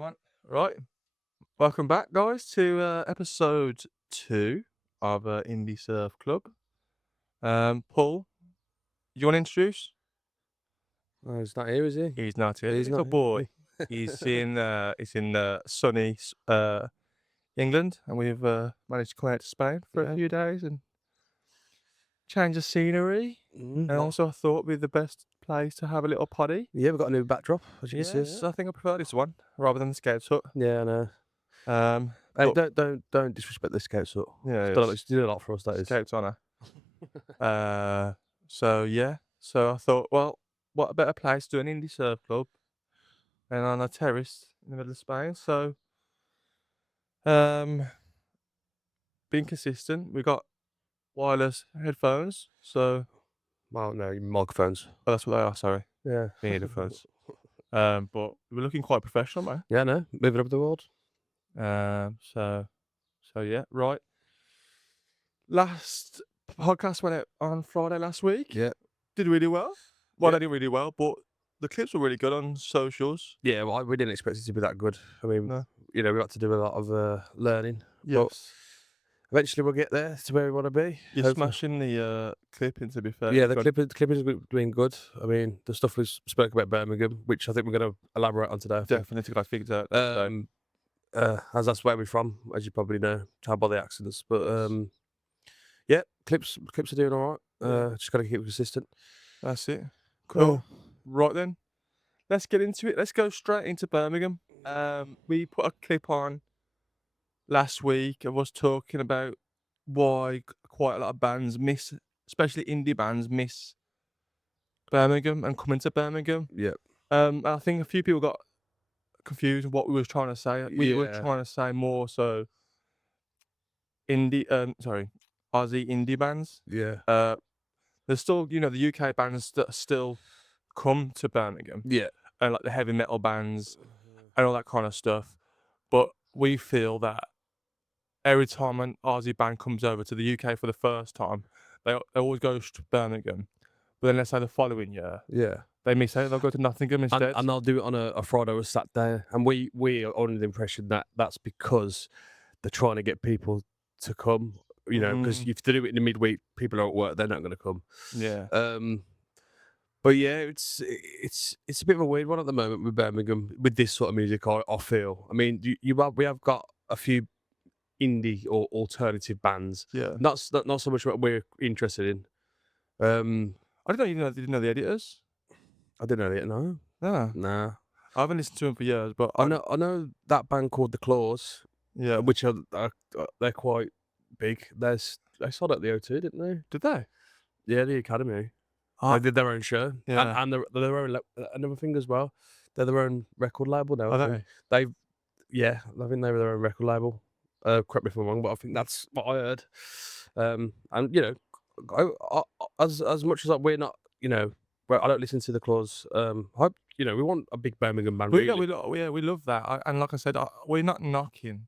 everyone. Right, welcome back, guys, to episode 2 of Indie Surf Club. Paul, you want to introduce? Oh, he's not here, is he? He's not here. He's Little not boy. here. He's in sunny England, and we've managed to come out to Spain for a Yeah. few days and change the scenery. And Well, also, I thought it'd be the best place to have a little potty. yeah, we've got a new backdrop, as you can Yes, see. I think I prefer this one rather than the Scouts hut. Yeah, I know. Hey, But don't disrespect the scouts. Up. yeah, It's did a lot for us. That is. Scouts honour. So yeah. So I thought, well, what a better place to do an indie surf club than on a terrace in the middle of Spain. So, um, being consistent, we got wireless headphones. So, Well, no, microphones. oh, that's what they are. Sorry, Yeah. the headphones. But we're looking quite professional, man. Yeah, no, moving up the world. So yeah, right. Last podcast went out on Friday last week. Yeah. Did really well. Well, Yeah. they did really well, but the clips were really good on socials. Yeah, well, we didn't expect it to be that good. I mean, No. we got to do a lot of learning. Yes. Eventually, we'll get there to where we want to be. You're hopefully. smashing the clipping, to be fair. Yeah, It's the good. clippers are doing good. I mean, the stuff we spoke about Birmingham, which I think we're going to elaborate on today. I think. Definitely got figured out. today. As that's where we're from, as you probably know, tell by the accents. But yeah, clips are doing all right. Just gotta keep consistent. That's it. Cool. Right then, let's get into it. Let's go straight into Birmingham. We put a clip on last week of us talking about why quite a lot of bands miss, especially indie bands, miss Birmingham and coming to Birmingham. Yeah. I think a few people got confused with what we was trying to say. We were Yeah. trying to say more so Aussie indie bands. Yeah. There's still, the UK bands that still come to Birmingham, Yeah. and like the heavy metal bands and all that kind of stuff. But we feel that every time an Aussie band comes over to the UK for the first time, they always go to Birmingham. But then let's say the following year, Yeah. they miss out, they'll go to Nottingham instead. And they'll do it on a Friday or a Saturday. And we are under the impression that that's because they're trying to get people to come. Because if they do it in the midweek, people are at work, they're not going to come. Yeah. But yeah, it's a bit of a weird one at the moment with Birmingham with this sort of music. I feel. I mean, we have got a few indie or alternative bands. Yeah. Not so much what we're interested in. I didn't know you didn't know the editors. I didn't know that. No, No. nah. I haven't listened to them for years, but I know that band called The Claws, yeah. which are they're quite big. They sold out the O2, didn't they? Did they? Yeah, the Academy. Ah, They did their own show, Yeah. and they're their own another thing as well. They're their own record label now. Are I think. I think they were their own record label. Correct me if I'm wrong, but I think that's what I heard. And as much as we're not, I don't listen to The Claws. We want a big Birmingham band. We Really. we love that. And like I said, we're not knocking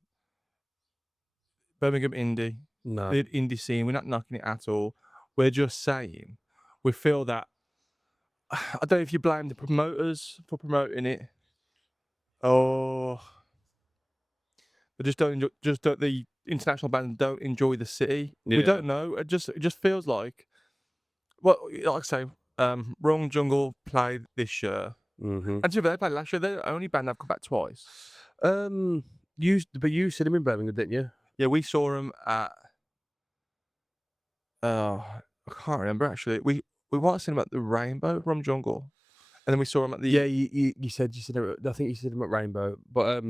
Birmingham indie, No. the indie scene. We're not knocking it at all. We're just saying we feel that I don't know if you blame the promoters for promoting it, or they just don't the international bands don't enjoy the city. We Yeah. don't know. It just feels like, well, like I say, Wrong Jungle played this year. Mm-hmm. And to be fair, they played last year. They're the only band that have come back twice. You seen them in Birmingham, didn't you? Yeah, we saw them at. I can't remember actually. We might have seen them at the Rainbow from Jungle, and then we saw them at the. Yeah, you said I think you said them at Rainbow, but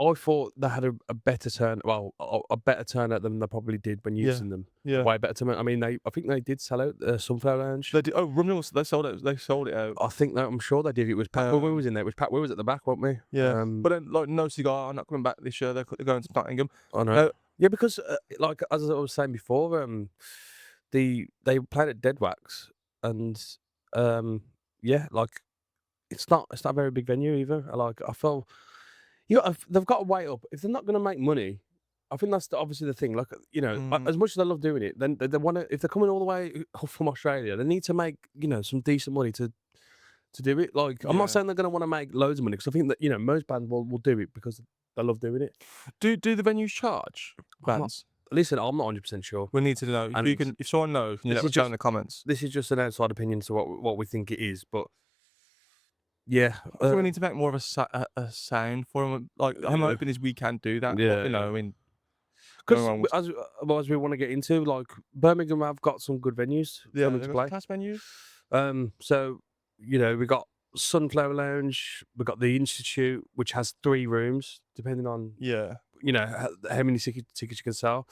I thought they had a better turn. Well, a better turnout than they probably did when you Yeah. seen them. Yeah. Way better turnout. I mean, I think they did sell out Sunflower Lounge. They did. Oh, Rumble, they sold it. They sold it out. I think that I'm sure they did. It was Pat. We was in there. It was Pat. We was at the back, weren't we? Yeah. But then, like, No Cigar are not coming back this year. They're going to Nottingham. I know. Yeah, because like as I was saying before, they played at Dead Wax, and like it's not a very big venue either. Like I felt they've got to weigh up if they're not going to make money. I think that's obviously the thing. Like as much as I love doing it, then they want to. If they're coming all the way from Australia, they need to make some decent money to to do it. Like, I'm not Yeah. saying they're gonna wanna make loads of money because I think that, most bands will do it because they love doing it. Do the venues charge I'm not bands? Listen, I'm not 100% sure, We need to know. If and you can, if someone knows, can you this let is us know in just the comments? this is just an outside opinion to what we think it is, but yeah, I think we need to make more of a sound for them. Like, I'm yeah, hoping is we can do that, but, yeah, yeah. I mean, no Because one wants. as we wanna get into, like, Birmingham have got some good venues Yeah, coming they've to got some play. class venues. So, we got Sunflower Lounge, we got the Institute, which has 3 rooms, depending on, Yeah, how many tickets you can sell.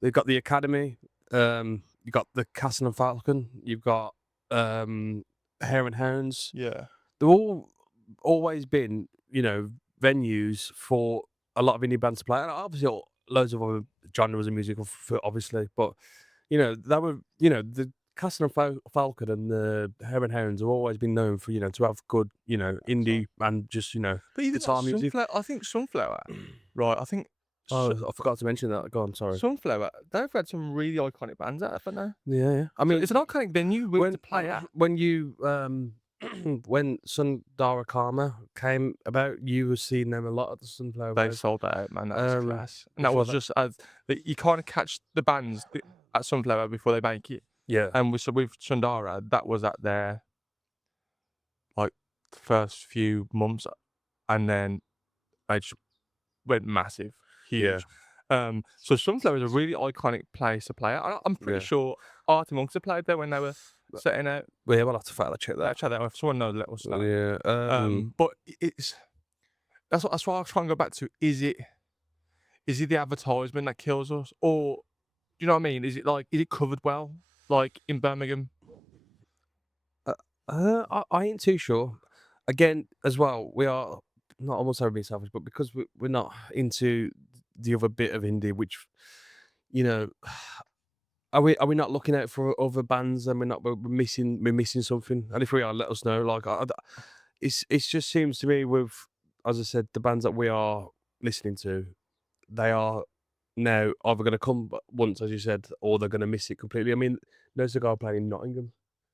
They've got the Academy, you got the Castle and Falcon, you've got, Hare and Hounds. yeah, They've all always been, venues for a lot of indie bands to play, and obviously loads of other genres of music, obviously, but, that were the Castle and Falcon and the Hare and Hounds have always been known for, to have good, so indie and just, but even like guitar music. Sunflower, I think Sunflower, right, I think Oh, Su I forgot to mention that. Go on, sorry. Sunflower, they've had some really iconic bands out, haven't they? Yeah, yeah. I So mean, it's an iconic venue we to when play at. when you when Sundara Karma came about, you were seeing them a lot at the Sunflower They Fest. sold out, man, that was Um, class, and that before was that, just as you kinda catch the bands at Sunflower before they make it, yeah, and with Sundara, that was at their, like, first few months, and then they just went massive, yeah, huge. So Sunflower is a really iconic place to play at. I'm pretty yeah. sure Arctic Monkeys have played there when they were setting out. Well, yeah, we'll have to fact check that. Check that out. If someone knows, let us know. Yeah. But it's that's what I was trying to go back to. Is it the advertisement that kills us, or do you know what I mean? Is it covered well, like in Birmingham? Uh, I ain't too sure. Again, as well, we are not almost sorry being selfish, but because we're not into the other bit of indie, which you know, are we not looking out for other bands and we're missing something? And if we are, let us know. Like, it's just seems to me with, as I said, the bands that we are listening to, they are now either going to come once, as you said, or they're going to miss it completely. I mean, no cigar playing in Nottingham.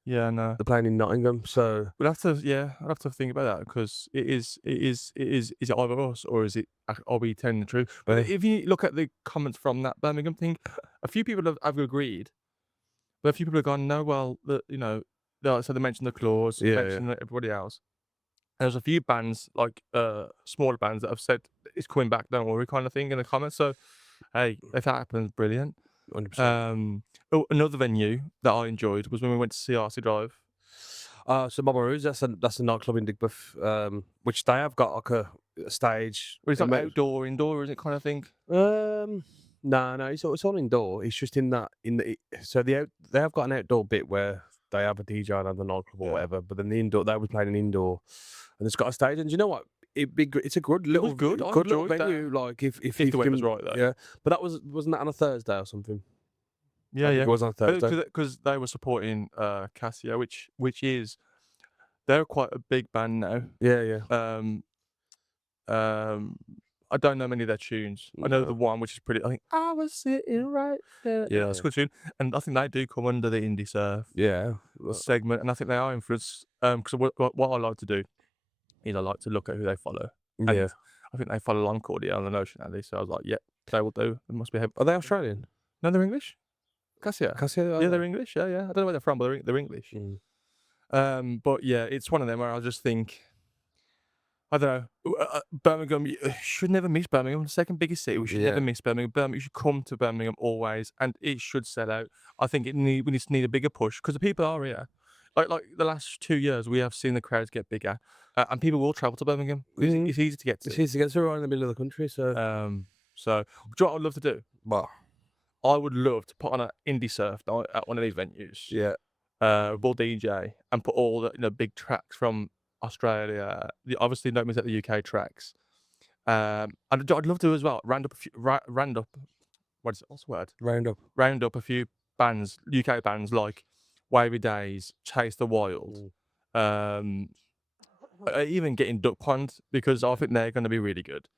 Yeah, no. They're playing in Nottingham, so We'll have to, yeah, I'll have to think about that because is it either us or is it are we telling the truth? But uh, if you look at the comments from that Birmingham thing, a few people have agreed, but a few people have gone, no, well, so they mentioned the Claws, yeah, yeah, mentioned everybody else. And there's a few bands like smaller bands that have said it's coming back, don't worry, kind of thing in the comments. So hey, if that happens, brilliant. 100%. Another venue that I enjoyed was when we went to see RC Drive. So Mama Rouge, that's a nightclub in Digbeth, which they have got like a stage. Well, it's like outdoor, indoor, is it kind of thing? No, no, it's all indoor. It's just so they have got an outdoor bit where they have a DJ and have the nightclub or Yeah. whatever. But then the indoor, they was playing an indoor, and it's got a stage. And you know what? It's a good It was little, good. I good little enjoyed that. venue. Like if If you the weather's can, right, though. yeah. But wasn't that on a Thursday or something? Yeah, I think yeah. it was on a Thursday. Because they were supporting Cassia, which is they're quite a big band now. Yeah, yeah. Um, um, I don't know many of their tunes. I know the No. one which is pretty. I think I was sitting right there. Yeah, That's a good tune, and I think they do come under the indie surf yeah, segment, and I think they are influenced. Because what I like to do is I like to look at who they follow, yeah. and I think they follow Long Cordia on the Notion at least. So I was like, yeah, they will do. They must be. Are they Australian? No, they're English. Cassia. Cassia, are Yeah, they? they're English. Yeah, yeah. I don't know where they're from, but they're English. Mm. But yeah, it's one of them where I just think, I don't know, Birmingham, you should never miss Birmingham, the second biggest city. We should never Yeah, miss Birmingham. You should come to Birmingham always, and it should sell out. I think we need a bigger push because the people are here. Like the last 2 years, we have seen the crowds get bigger, and people will travel to Birmingham. Mhm. It's easy to get it's to. easy to get to, right in the middle of the country. So, So do you know what I'd love to do? well, I would love to put on an indie surf night at one of these venues. yeah, We'll DJ and put all the big tracks from Australia. Obviously, don't miss out the UK tracks. And I'd love to as well round up a few, round up. What is it? What's the word? round up. Round up a few bands, UK bands like Wavy Days, Chase the Wild. Mm. Um, even getting Duck Pond because I think they're going to be really good.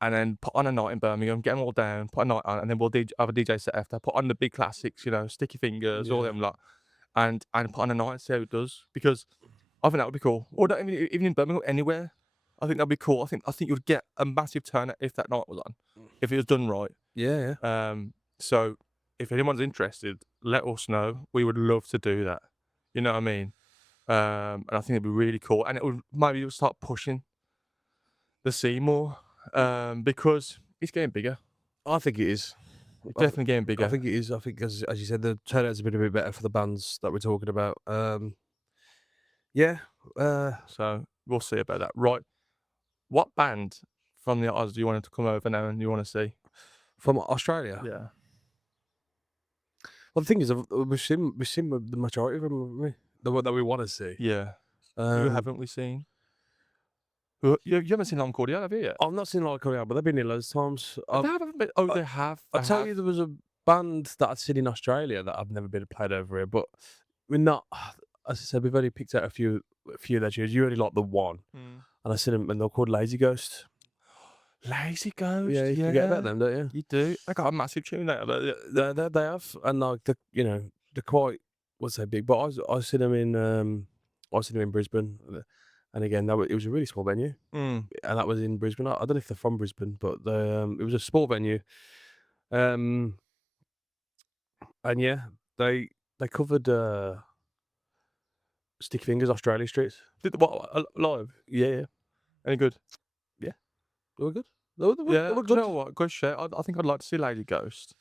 And then put on a night in Birmingham, get them all down, put a night on, and then we'll have a DJ set after. Put on the big classics, Sticky Fingers, all Yeah, them lot, and put on a night and see how it does because I think that would be cool. Or not even in Birmingham, anywhere. I think that'd be cool. I think you'd get a massive turnout if that night was on, if it was done right. Yeah, yeah. So if anyone's interested, let us know. We would love to do that. You know what I mean? And I think it'd be really cool, and it would maybe it would start pushing the scene more, because it's getting bigger. I think it is. It's I, th- definitely getting I bigger. think it is. I think, as you said, the turnouts have been a bit better for the bands that we're talking about. Yeah. Uh, So we'll see about that. Right. What band from the Oz do you want to come over now and you want to see? from Australia. Yeah. Well, the thing is, we've seen the majority of them, haven't we? The one that we want to see. Yeah. Who Um, haven't we seen? You haven't seen Long Cordial, have you yet? I've not seen like Korea, but they've been here loads of times. They haven't been. Oh, I, they have. I They tell have. you, there was a band that I'd seen in Australia that I've never been played over here, but we're not. As I said, we've only picked out a few of their tunes. You only like the one, Mm. and I seen them, and they're called Lazy Ghost. Lazy Yeah, Ghost. you forget about Yeah. them, don't you? You do. They got a massive tune there. But They have, and like they're quite, what's say big, but I seen them in Brisbane, and again it was a really small venue, mm. and that was in Brisbane. I don't know if they're from Brisbane, but it was a small venue, um, and yeah, they covered Sticky Fingers Australia Streets. Did the, what live? Yeah, yeah, Any good? yeah. They were good. They Yeah. were Do you know good. what? Good shit. I think I'd like to see Lazy Ghost.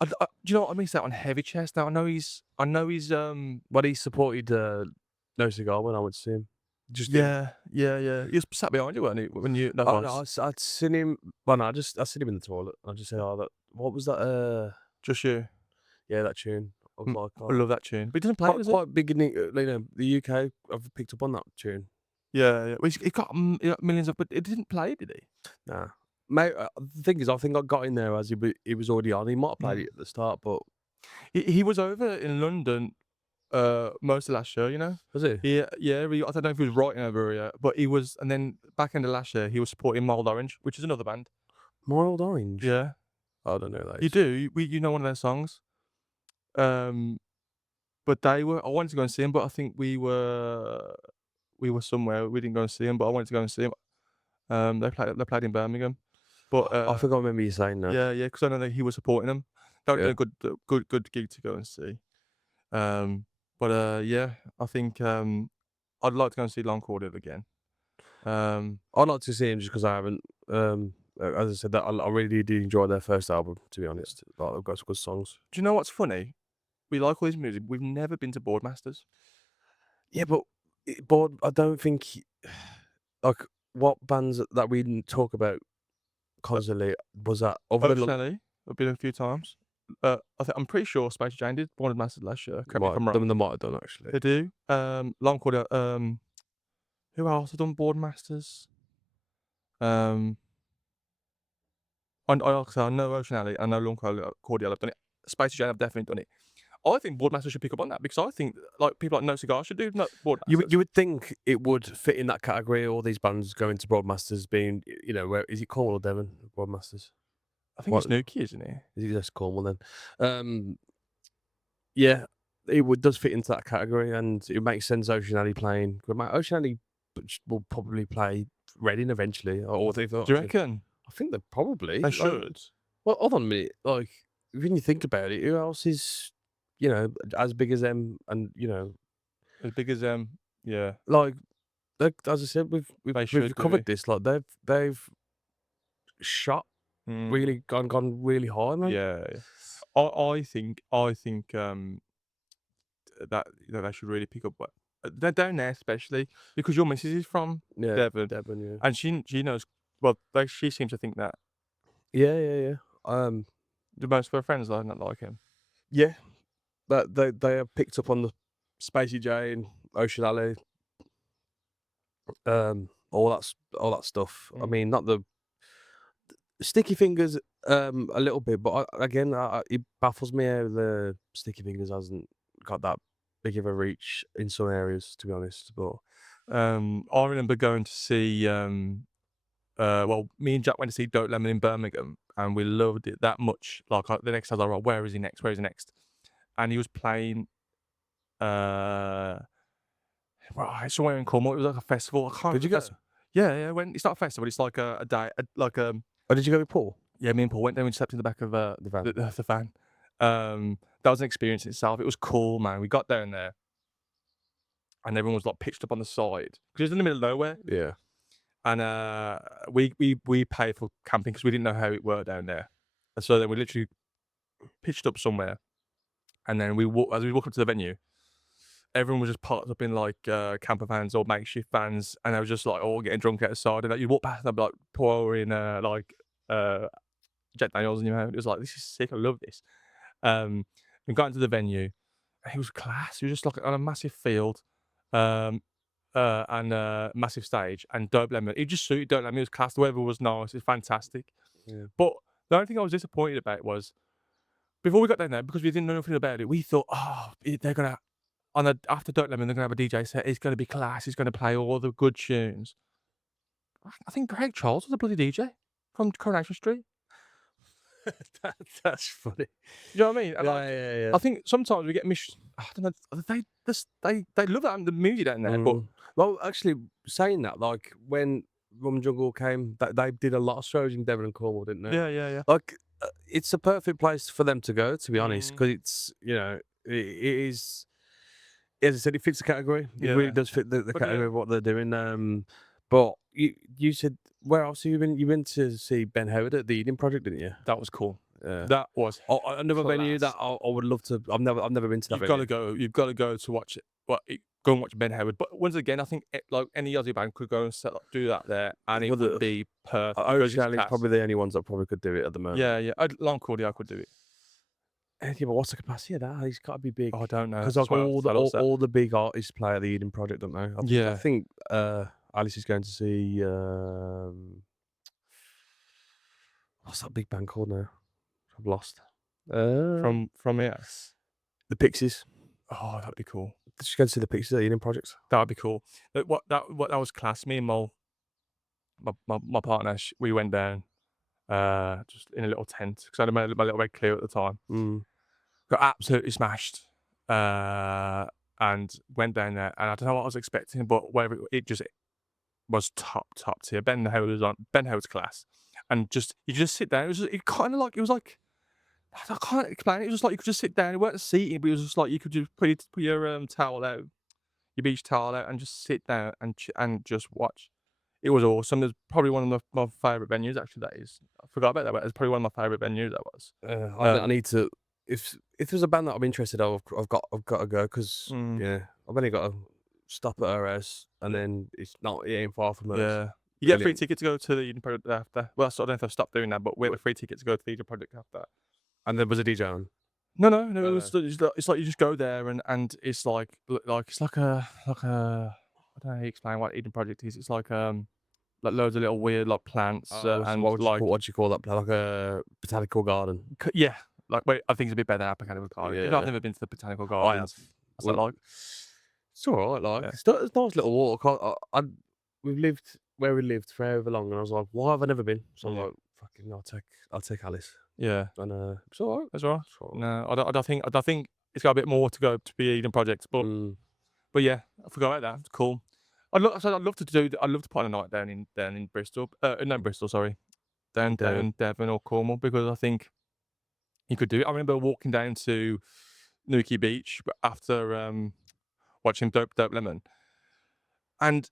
Do you know what I miss out on Heavy Chest now? I know he's. I know he's. But he supported No Cigar when I went to see him. Just didn't. Yeah. Yeah. Yeah. He was sat behind you, weren't he? When you that Oh no, was I'd seen him. Well, no, I seen him in the toilet. I just said, "Oh, that what was that?" just you. Yeah, that tune. I was like, I "Oh, love that tune, but he doesn't play it, quite does he? quite big in the UK. I've picked up on that tune." Yeah. Yeah. Well, he got he got millions of, but it didn't play, did he? Nah, mate. The thing is, I think I got in there as he was already on. He might have played Mm. it at the start, but He was over in London most of last year, you know? was he Yeah, I don't know if he was writing over here, but he was and then back end of last year, he was supporting Mild Orange, which is another band. Mild Orange? Yeah. I don't know who that You is. do? You know one of their songs? Um, but they were I wanted to go and see him, but I think we were somewhere, we didn't go and see him, but I wanted to go and see him. They played in Birmingham. But, I think I remember you saying that. yeah, yeah, 'cause I know that he was supporting them. That would've Yeah. been a good gig to go and see. But, yeah, I think, I'd like to go and see Long Cordial again. Um, I'd like to see him just because I haven't. As I said, that I really did enjoy their first album. To be yeah. honest, like they've got some good songs. Do you know what's funny? We like all this music, we've never been to Boardmasters. Yeah, but I don't think like what bands that we didn't talk about Uh, constantly was that other than Ocean Alley, I've been a few times. I'm pretty sure Space Jane did Boardmasters last year, correct me if might I'm wrong. them they might have done actually. They do. Long Cordial, who else have done Boardmasters? Um, like I say, I know Ocean Alley, I know Long Cordial have done it. Space Jane have definitely done it. I think Boardmasters should pick up on that because I think, like, people like No Cigar should do Boardmasters. You would think it would fit in that category. All these bands going to Broadmasters, being where is it Cornwall or Devon? Broadmasters. I think What it's Nuki, isn't it? is it? Just Cornwall then. Yeah, it would does fit into that category, and it makes sense. Ocean Alley playing. Good mate. Ocean Alley will probably play Reading eventually, or they thought. Do you reckon? I think they probably They like. should. Well, hold on a minute. Like when you think about it, who else is as big as them? And As big as them, yeah, like as I said, they we've should do covered it. this. Like they've shot Mm, really gone really high, mate. yeah, yeah. I think that they should really pick up what they're down there, especially because your missus is from Yeah, Devon, Devon. Yeah, and she knows well, she seems to think that yeah, yeah, yeah. the most of her friends are not like him. Yeah, that they have picked up on the Spacey J and Ocean Alley, all that stuff. I Mm. mean, not the Sticky Fingers, a little bit, but again, it baffles me how the Sticky Fingers hasn't got that big of a reach in some areas, to be honest. But I remember going to see, well, me and Jack went to see Dope Lemon in Birmingham, and we loved it that much. Like, the next time I was like, "Where is he next? Where is he next?" And he was playing, uh, Right, somewhere in Cornwall. It was like a festival. I can't. Did you go? Yeah, yeah. When it's not a festival, it's like a day, like Oh, did you go with Paul? yeah. Me and Paul went there. We slept in the back of The van. the van. That was an experience in itself. It was cool, man. We got down there, and everyone was like pitched up on the side because it was in the middle of nowhere. Yeah. And we paid for camping because we didn't know how it worked down there. And so then we literally pitched up somewhere, and then as we walked up to the venue, everyone was just parked up in like camper vans or makeshift vans, and they were just like all getting drunk outside. And like, you walk past, and they'd be like pouring uh, Jack Daniels in your mouth. It was like, this is sick. I love this. We got into the venue. And it was class. It was just like on a massive field. Um, and massive stage and Dope Lemon. It just suited Dope Lemon. It was class. The weather was nice. It was fantastic. Yeah. But the only thing I was disappointed about was before we got down there, because we didn't know nothing about it, we thought, oh, they're gonna after Dope Lemon, they're gonna have a DJ set. It's gonna be class. He's gonna play all the good tunes. I think Greg Charles was a bloody DJ from Coronation Street. That's funny. You know what I mean? And Yeah, yeah, yeah. I think sometimes we get I don't know. They love that the music down there, but Well, actually, saying that, like when Rum Jungle came, they did a lot of shows in Devon and Cornwall, didn't they? yeah, yeah, yeah. Like, it's a perfect place for them to go, to be honest, Mm, because it's it is. As I said, it fits the category. It yeah. really does fit the But yeah, category of what they're doing. But you said where else have you been? You went to see Ben Howard at the Eden Project, didn't you? that was cool. Yeah. That was Oh, another venue that class. I would love to. I've never been to that You've got venue. to go. You've got to go to watch it. Well, go and watch Ben Howard. But once again, I think like any Aussie band could go and do that there, and it Well, would be perfect because Ocean it's Alley's class. probably the only ones that probably could do it at the moment. Yeah, yeah. Long Cordy, I could do it. Yeah, but what's the capacity of that? He's got to be big Oh, I don't know. because That's like why I was so upset. all the big artists play at the Eden Project, don't they? I Yeah, think Alice is going to see what's that big band called now? I've lost. from here. The Pixies. Oh, that'd be cool. She's going to see the Pixies at the Eden Project. That'd be cool. That was class. Me and Mol, my partner, we went down just in a little tent because I had my little red Clio at the time. Mm. Got absolutely smashed. And went down there, and I don't know what I was expecting, but whatever it just was top tier. Ben Howard's class, and you just sit down. It kind of like it was like I can't explain it. It was just like you could just sit down. It weren't seating, but it was just like you could just put your towel out, your beach towel out, and just sit down and just watch. It was awesome. There's probably one of my favorite venues. Actually, that is. I forgot about that, but it's probably one of my favorite venues. That was. I need to. If there's a band that I'm interested of, I've got to go because Mm, yeah, I've only got to stop at her house and then it ain't far from us. yeah. You get a free Brilliant. ticket to go to the Eden Project after. Well, I don't know if I've stopped doing that, but we have a free ticket to go to the Eden Project after. And there was a DJ on. No, no, no. No, It's like you just go there and it's like it's like a I don't know how you explain what Eden Project is. It's like loads of little weird like plants So and like what do you call that? Like a botanical garden. yeah, like wait, I think it's a bit better than Botanical Garden. You know, I've Yeah, never been to the Botanical I have. Gardens. What's that Well, like? it's all right. Like Yeah, it's a nice little walk. We've lived where we lived for however long, and I was like, why have I never been? So I was yeah, like, fucking, I'll take Alice, yeah. and it's all right. That's all right. It's all right. No, I don't think it's got a bit more to go to be Eden Project, Mm, but yeah, I forgot about that. It's cool. I'd love to do. I'd love to put on a night down in Bristol. No, Bristol, sorry, in down Devon. in Devon or Cornwall because I think you could do it. I remember walking down to Newquay Beach after watching Dope Lemon, and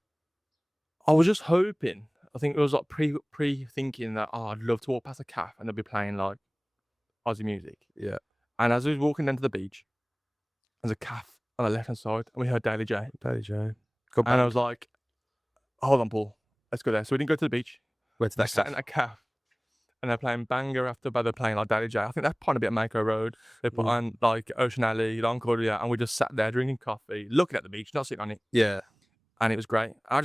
I was just hoping. I think it was like pre thinking that I'd love to walk past a cafe and they'd be playing like Aussie music. Yeah, And as we was walking down to the beach, there's a cafe on the left hand side, and we heard Daily J, Daddy Joe. Good and I band. was like, "Hold on, Paul, let's go there." So we didn't go to the beach. Went to We that sat in cafe. that cafe, and they're playing banger after banger. They're playing like Daily J. I think they're playing a bit of Mako Road. They put Mm. on like Ocean Alley, Long Cordia, and we just sat there drinking coffee, looking at the beach, not sitting on it. Yeah, And it was great. I'd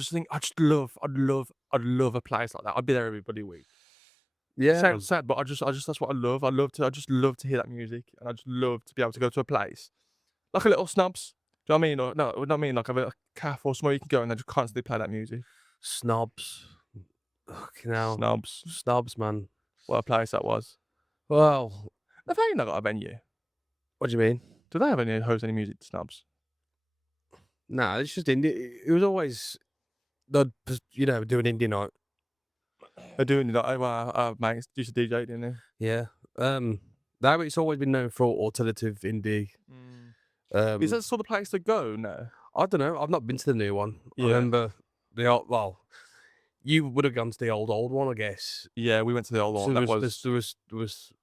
love a place like that. I'd be there every bloody week. It yeah. sounds sad, but I just that's what I love. I just love to hear that music, and I just love to be able to go to a place like a little snobs. Do you know what I mean? Or no, what I mean like a cafe or somewhere you can go and they just constantly play that music. Snobs. Fucking hell. Snobs, Snobs, man. what a place that was. Well, Have they not got a venue? what do you mean? Do they have any host any music? Snobs. Nah, it's just indie. It was always the doing indie night. They're doing like, oh, our mate used to DJ, didn't he? Yeah. Now it's always been known for alternative indie. Mm. Is Um, that sort of place to go now? I don't know. I've not been to the new one. I Yeah. remember the old. Well, you would have gone to the old one, I guess. Yeah, we went to the old So one. That was there was.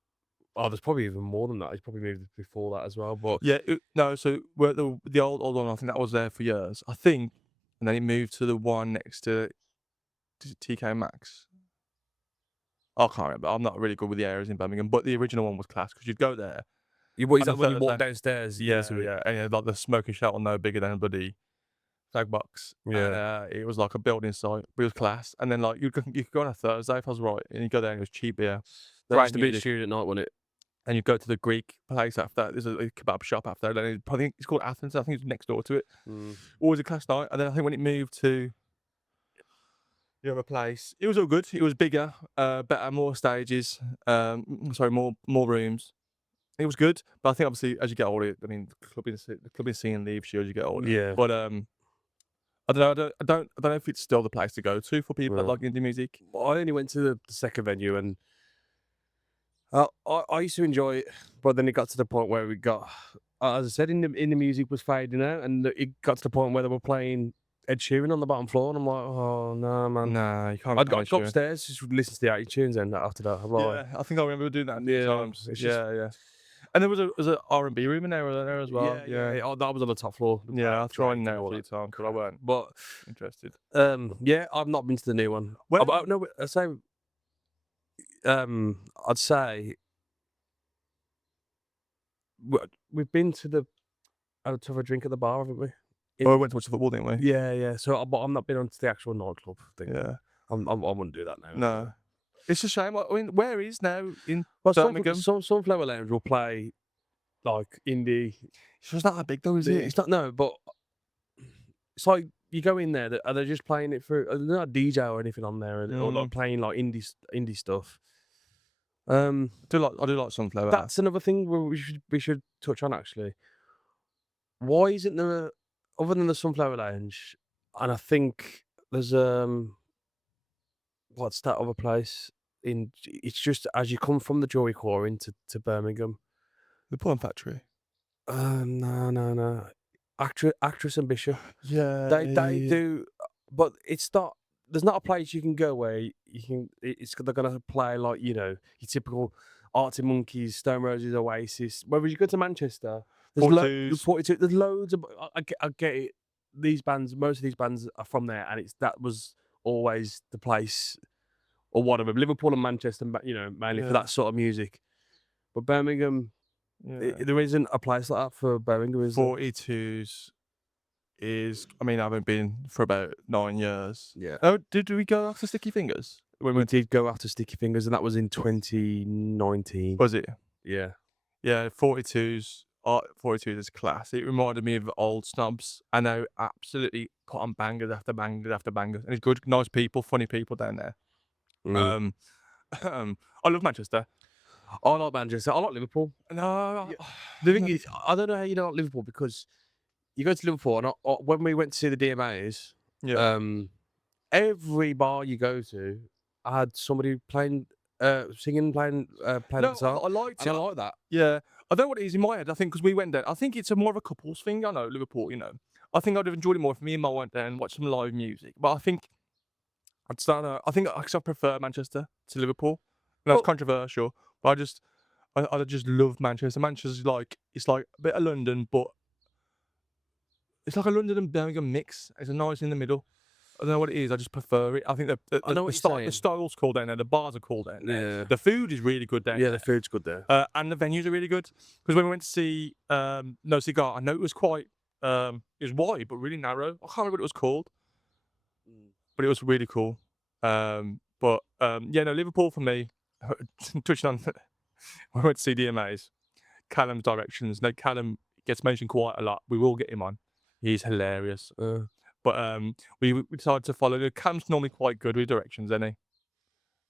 Oh, there's probably even more than that. He's probably moved before that as well. But yeah, no, so we're the old one, I think that was there for years. I think, and then it moved to the one next to TK Maxx. I can't remember. I'm not really good with the areas in Birmingham, but the original one was class because you'd go there what is on a that when you walk Thursday. downstairs? You go Yeah, to it. yeah, and yeah, like the smoking shop no bigger than a bloody flag box, and Yeah. it was like a building site, but it was class. And then like you could go on a Thursday if I was right, and you go there and it was cheap beer, That great used to be a music, student night, wasn't it? and you go to the Greek place after. There's a kebab shop after. Then I think it's called Athens. I think it's next door to it. Mm. Always a class night. And then I think when it moved to the other place, it was all good. It was bigger, better, more stages. Sorry, more rooms. It was good, but I think obviously as you get older, I mean, the clubbing scene leaves you as you get older. Yeah. But I don't know. I don't know if it's still the place to go to for people that Yeah. like indie music. I only went to the second venue, and I used to enjoy it, but then it got to the point where we got, as I said, in the music was fading out, and it got to the point where they were playing Ed Sheeran on the bottom floor, and I'm like, oh no, man. Nah, you can't be I'd go sure. upstairs, just listen to the 80 tunes, and after that, I'm like, Yeah, I think I remember doing that a few yeah, times. it's just, Yeah, yeah. And there was a R&B room in there as well. yeah, Yeah, yeah. Oh, that was on the top floor. yeah. I tried in Great, there a all few that times, but I crap. weren't But interested. yeah, I've not been to the new one. When No, I say, I'd say we've been to the to have a drink at the bar, haven't we? Oh, In we went to watch the football, didn't we? Yeah, yeah. So, but I'm not been onto the actual nightclub thing. Yeah. I wouldn't do that now. Anyway. No, it's a shame. I mean, where is now in Well, Birmingham? Sunflower Lounge will play like indie. It's not that big though, is it? It's not no, but it's like you go in there, are they just playing it for? They're not a DJ or anything on there, or Mm. like playing like indie stuff. I do like Sunflower. That's another thing where we should touch on actually. Why isn't there other than the Sunflower Lounge? And I think there's what's that other place in? It's just as you come from the Jewelry Core into Birmingham. The Porn Factory. No, no, no. Actress and Bishop. Yeah, They yeah. do, but it's not. There's not a place you can go where you can. It's they're gonna play like your typical Arctic Monkeys, Stone Roses, Oasis. Whereas you go to Manchester, there's 42s. 42. There's loads of. I get it. These bands, most of these bands are from there, and that was always the place or whatever. Liverpool and Manchester, mainly for Yeah, that sort of music. But Birmingham, yeah. there isn't a place like that for Birmingham, is there? 42s is. I mean, I haven't been for about 9 years. Yeah. Oh, did we go after Sticky Fingers? When we We went to, did go after Sticky Fingers, and that was in 2019. was it? Yeah. Yeah, 42s. 42s is class. It reminded me of old snobs, and they absolutely put on bangers after bangers after bangers, and it's good, nice people, funny people down there. Mm. Um, I love Manchester. I like Manchester. I like Liverpool. No, Yeah. The thing is, I don't know how you don't like Liverpool because you go to Liverpool, and when we went to see the DMAs, yeah. um, every bar you go to had somebody playing, singing, playing the No, guitar, I liked and it. I like that. Yeah, I don't know what it is in my head. I think because we went there, I think it's a more of a couples thing. I know Liverpool. I think I'd have enjoyed it more if me and Mo went there and watched some live music. But I think I'd start. I think I prefer Manchester to Liverpool. And that's Well, controversial, but I just love Manchester. Manchester's like it's like a bit of London, but it's like a London and Birmingham mix. It's a nice in the middle. I don't know what it is. I just prefer it. I think I know what you're the saying. style's cool down there. The bars are cool down there. Yeah. The food is really good down Yeah, there. the food's good there. And the venues are really good. Because when we went to see No Cigar, I know it was quite it was wide but really narrow. I can't remember what it was called, but it was really cool. Yeah, no, Liverpool for me. Touching on when we went to see DMAs, Callum's directions. No, Callum gets mentioned quite a lot. We will get him on. He's hilarious. Uh, But we decided to follow. Callum's normally quite good with directions, isn't he?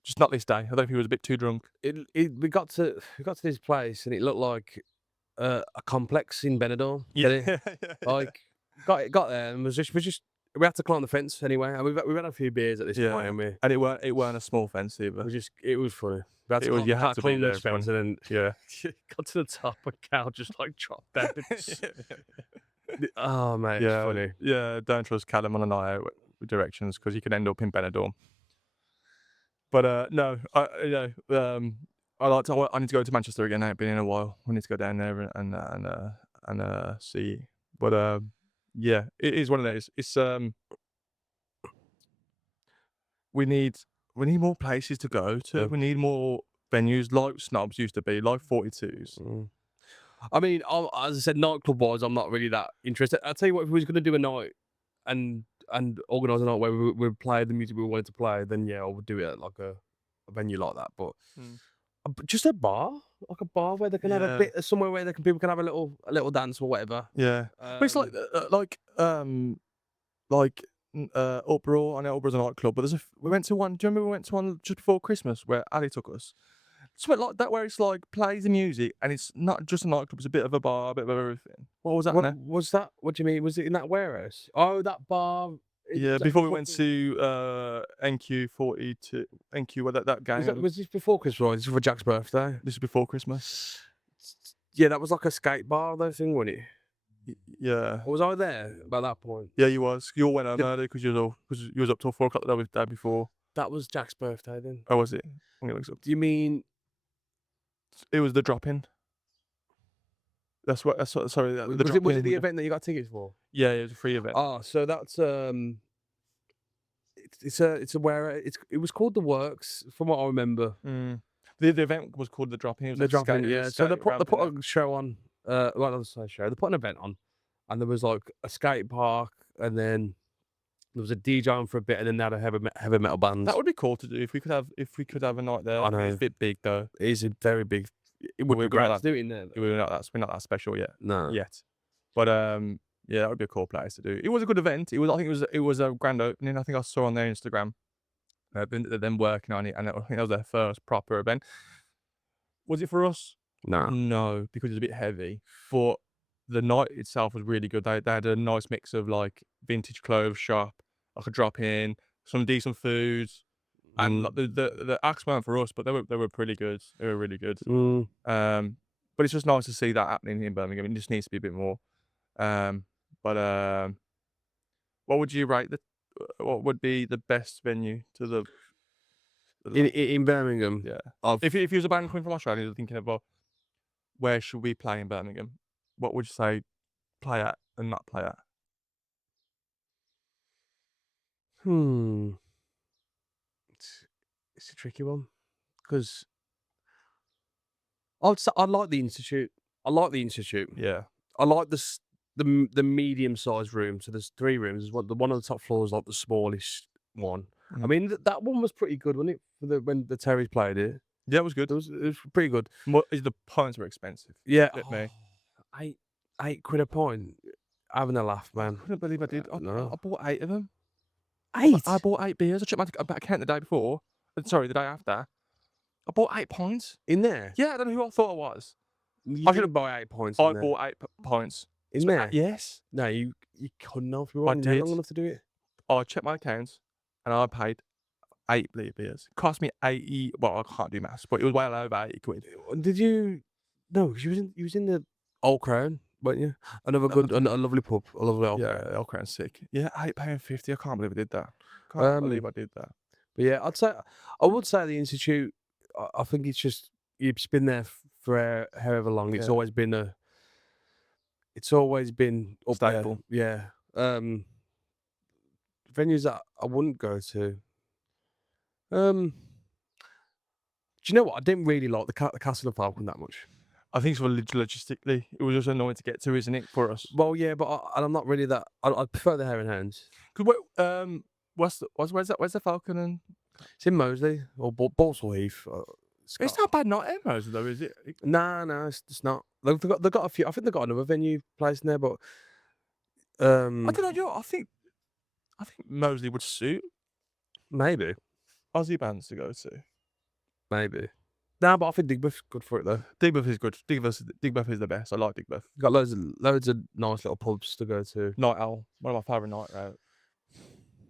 Just not this day. I don't think he was a bit too drunk. we got to this place, and it looked like a complex in Benidorm. Yeah, Get it? yeah, yeah. Like got there and we had to climb the fence anyway, and we've had a few beers at this point, Yeah, and and it weren't a small fence either. it was funny. We had to It was you had to be climb there. this It's fun. fence, and then Yeah. got to the top, and Cal just like dropped dead. Oh mate, it's Yeah, funny. yeah, don't trust Callum on a night out with directions because you can end up in Benidorm. But, no, I need to go to Manchester again. I ain't been in a while. I need to go down there and see. But, yeah, it is one of those. We need we need more places to go to. Yeah. We need more venues like Snobs used to be, like 42s. Mm. I mean, as I said, nightclub wise, I'm not really that interested. I'll tell you what, if we was going to do a night and organise a night where we play the music we wanted to play, then yeah, I would do it at like a venue like that. But Mm. just a bar, like a bar where they can have a Yeah, bit somewhere where people can have a little dance or whatever. yeah. But it's Um, like, Uproar. I know Uproar's a nightclub, but we went to one. Do you remember we went to one just before Christmas where Ali took us? Something like that, where it's like plays the music and it's not just a nightclub; it's a bit of a bar, a bit of everything. What was that? what Now? was that? What do you mean? Was it in that warehouse? Oh, that bar. Yeah, Was that before we before? went to NQ42, NQ, where that game. Was this before Christmas? Or this was for Jack's birthday? This is before Christmas. Yeah, that was like a skate bar, though, thing, wasn't it? Yeah, Or was I there by that point? yeah, you was. You all went home The early because you was up till 4 o'clock the day before. That was Jack's birthday then. Oh, was it? I'm gonna look it up. Do you mean It was the drop in. That's what. Sorry, the drop was it in. the event that you got tickets for? Yeah, it was a free event. Ah, so that's it's a where it was called The Works from what I remember. Mm. The event was called the drop in. It was The like drop in, it yeah. was So they skating put they ramp and put that. a show on. Well, not a show. They put an event on, and there was like a skate park, and then there was a DJ on for a bit, and then they had a heavy metal band. That would be cool to do if we could have a night there. I know. It's a bit big though. It is a very big. It would We're be great not to do it in there. we're not that special yet. No. Yet. But yeah, that would be a cool place to do. It was a good event. I think it was a grand opening. I think I saw on their Instagram. Them working on it, and I think that was their first proper event. Was it for us? No. No, because it's a bit heavy. But the night itself was really good. They had a nice mix of like vintage clothes shop, like a drop in, some decent food, and like the acts weren't for us, but they were pretty good. They were really good. Mm. But it's just nice to see that happening in Birmingham. It just needs to be a bit more. But what would you rate what would be the best venue to In Birmingham, yeah? I've If you was a band coming from Australia, you're thinking about where should we play in Birmingham? What would you say play at and not play at? hmm, it's a tricky one because I like the institute. I like the institute. Yeah. I like the medium sized room. So there's 3 rooms. There's the one on the top floor is like the smallest one. I Mhm. mean that one was pretty good, wasn't it? When the Terrys played it, Yeah, it was good. it was pretty good. The pints were expensive. Yeah, Bit me. eight £8 a pint. Having a laugh, I man. couldn't believe I did. No, I bought 8 of them. 8 I bought 8 beers. I checked my account the day before. Sorry, the day after. I bought 8 pints. in there. Yeah, I don't know who I thought I was. You I didn't should buy 8 pints I in there. bought 8 pints. In there? Yes, No, you couldn't have. You I weren't there long did. enough to do it. I checked my account and I paid 8 beers. Cost me 80. Well, I can't do maths, but it was well over 80 quid. Did you? No, you was in the Old Crown, weren't you? Another Uh, good, a lovely pub, a lovely Old Yeah, Crown. the old crown's sick. Yeah, £8.50. I can't believe I did that. Can't believe Um, I did that. but yeah, I would say the Institute. I think it's been there for however long. Yeah. It's always been up Staple. there. Yeah. Venues that I wouldn't go to. Do you know what? I didn't really like the Castle of Falcon that much. I think it's for logistically. It was just annoying to get to, isn't it, for us? Well, yeah, but and I'm not really that. I prefer the Hare and Hounds. Cause where's the Falcon and? It's in Moseley or Balsall Heath. It's not bad, not Emos though, is it? No, it's not. They've got a few. I think they've got another venue place in there, but I don't know. I think Moseley would suit maybe, Aussie bands to go to. maybe. Nah, but I think Digbuff's good for it though. Digbuff is good. Digbuff is the best. I like Digbuff. Got loads of nice little pubs to go to. Night Owl, one of my favourite night routes.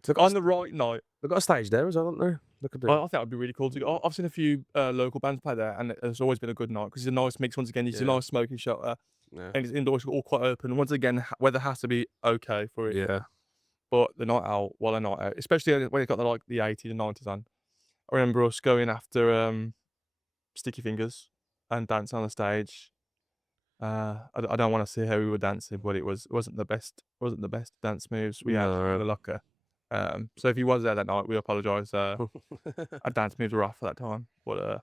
So On the right night, they've got a stage there as well, haven't they? They could do. I think that'd be really cool to go. I've seen a few local bands play there, and it's always been a good night because it's a nice mix. Once again, it's a Yeah. nice smoking shelter, Yeah. and it's indoors, all quite open. Once again, weather has to be okay for it. Yeah. But the night out, well, a night out, especially when it got the 80s and 90s on. I remember us going after Sticky Fingers and dancing on the stage. I don't want to see how we were dancing, but it wasn't the best dance moves we had in the No. locker. So if he was there that night, we apologise. Our dance moves were off at that time, but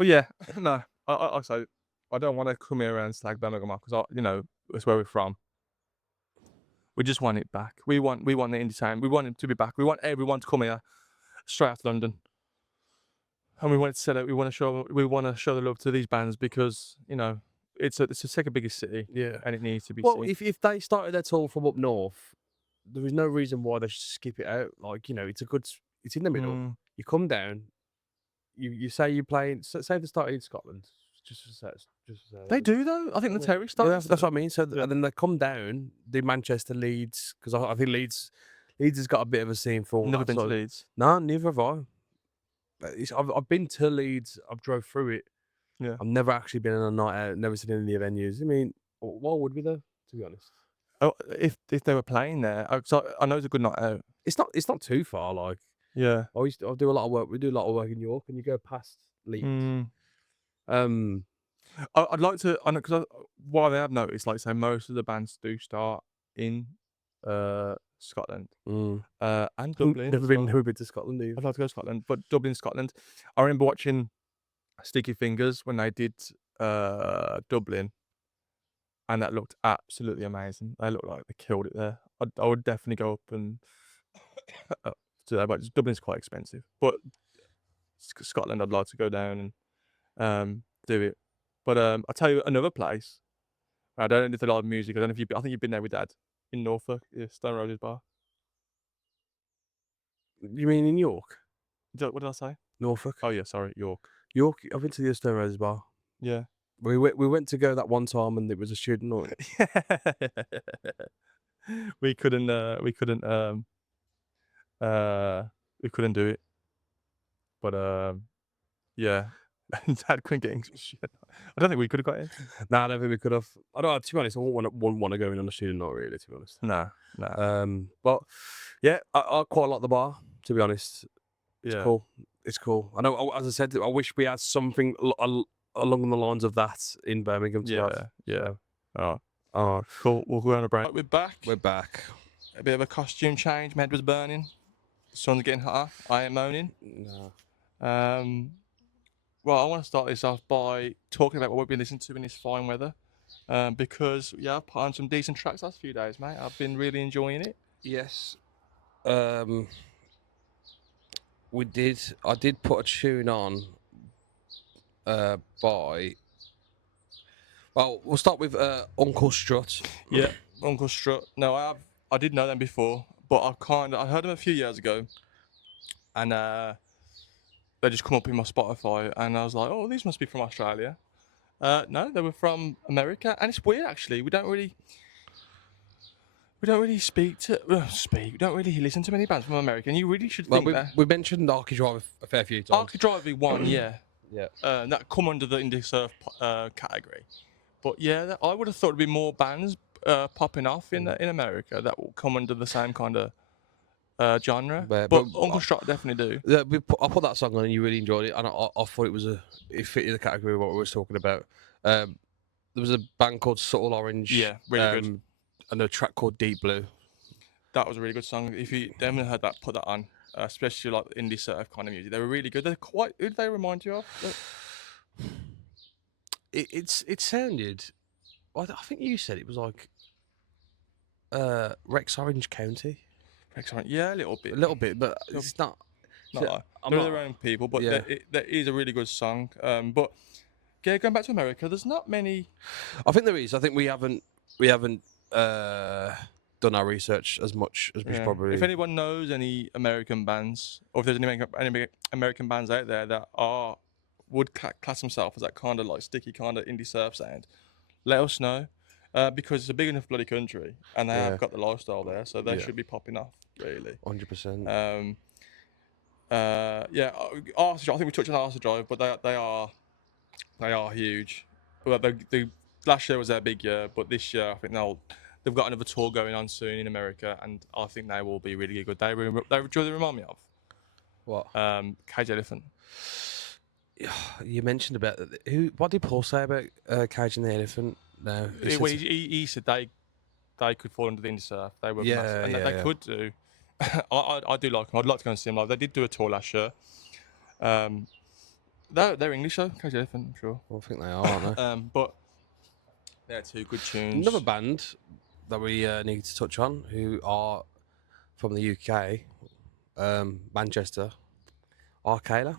yeah, no, I don't want to come here and slag Birmingham off because that's where we're from. We just want it back. We want the indie sound. We want it to be back. We want everyone to come here straight out of London. And we want to set it. We want to show the love to these bands because it's the second biggest city, Yeah. and it needs to be Well, seen. if they started their tour from up north, there is no reason why they should skip it out. Like, it's in the middle. Mm. You come down, you say you're playing. Say they started in Scotland, They do though. I think the Terry Yeah, starts. that's what I mean. So Yeah. and then they come down, do Manchester, Leeds, because I think Leeds has got a bit of a scene for all Never that been to sort of- Leeds. No, neither have I. I've been to Leeds. I've drove through it. Yeah. I've never actually been on a night out. Never seen any of the venues. I mean, why would we though? To be honest, Oh, if they were playing there, I know it's a good night out. it's not too far. Like Yeah. I do a lot of work. We do a lot of work in York, and you go past Leeds. Mm. Um, I'd like to. I know because what I have noticed, like say, most of the bands do start in Scotland and Dublin. never as been well. never been to Scotland either. I'd like to go to Scotland, but Dublin, Scotland. I remember watching Sticky Fingers when they did Dublin, and that looked absolutely amazing. They looked like they killed it there. I would definitely go up and do that, but Dublin's quite expensive. But Scotland, I'd like to go down and do it. But I'll tell you another place. I don't know if they like music. I don't know if I think you've been there with Dad in Norfolk, Stone Roses Bar. You mean in York, What did I say? Norfolk, Oh yeah, sorry, York. York? I've been to the Stone Roses bar. Yeah. We went to go that one time, and it was a student night. we couldn't do it. But yeah. Dad couldn't get in. Shit. I don't think we could have got in. Nah, I don't think we could have. I don't. To be honest, I wouldn't want to go in on a student night, really. To be honest. No. But yeah, I quite like the bar. To be honest, it's Yeah. cool. It's cool. I know. As I said, I wish we had something along the lines of that in Birmingham. To have. Yeah. So, Oh, cool. We'll go on a break. We're back. we're back. A bit of a costume change. My head was burning. The sun's getting hotter. I am moaning. No. Well, I want to start this off by talking about what we've been listening to in this fine weather. Because I've put on some decent tracks last few days, mate. I've been really enjoying it. Yes. We did. I did put a tune on. By. Well, we'll start with Uncle Strut. Yeah, Uncle Strut. No, I did know them before, but I heard them a few years ago, and they just come up in my Spotify, and I was like, oh, these must be from Australia. No, they were from America, and it's weird actually. We don't really we don't really listen to many bands from America, and you really should Well, think that. we mentioned Arky Drive a fair few times. Arcade Drive one, yeah. Yeah. That come under the indie surf category. But yeah, I would have thought there'd be more bands popping off in America that will come under the same kind of genre. But Uncle Strut definitely do. Yeah, I put that song on and you really enjoyed it, and I thought it fit in the category of what we were talking about. There was a band called Subtle Orange. Yeah, really good. And a track called Deep Blue. That was a really good song. If you haven't heard that, put that on. Especially like indie surf kind of music. They were really good. Who do they remind you of? It sounded. I think you said it was like Rex Orange County. Rex Orange, yeah, a little bit. A little bit, but it's not. They're their own people, but Yeah. there is a really good song. But yeah, going back to America, there's not many. I think there is. I think we haven't done our research as much as we should probably. If anyone knows any American bands, or if there's any American bands out there that are would class himself as that kind of like sticky kind of indie surf sound, let us know. Because it's a big enough bloody country and they have Yeah. got the lifestyle there, so they Yeah. should be popping off, really. 100%. Yeah, Arthur, I think we touched on Arthur Drive, but they are huge. Well, the last year was their big year, but this year I think they've got another tour going on soon in America, and I think they will be really good. They remind me of What? Cage Elephant. You mentioned about who? What did Paul say about Cage and the Elephant? No, He said they could fall under the indie surf. They were Yeah, massive, and yeah, they yeah. could do. I do like them. I'd like to go and see them live. They did do a tour last year. They're English though, Cage Elephant, I'm sure. I think they are, aren't they? But they're two good tunes. Another band that we need to touch on, who are from the UK, Manchester, Arcala.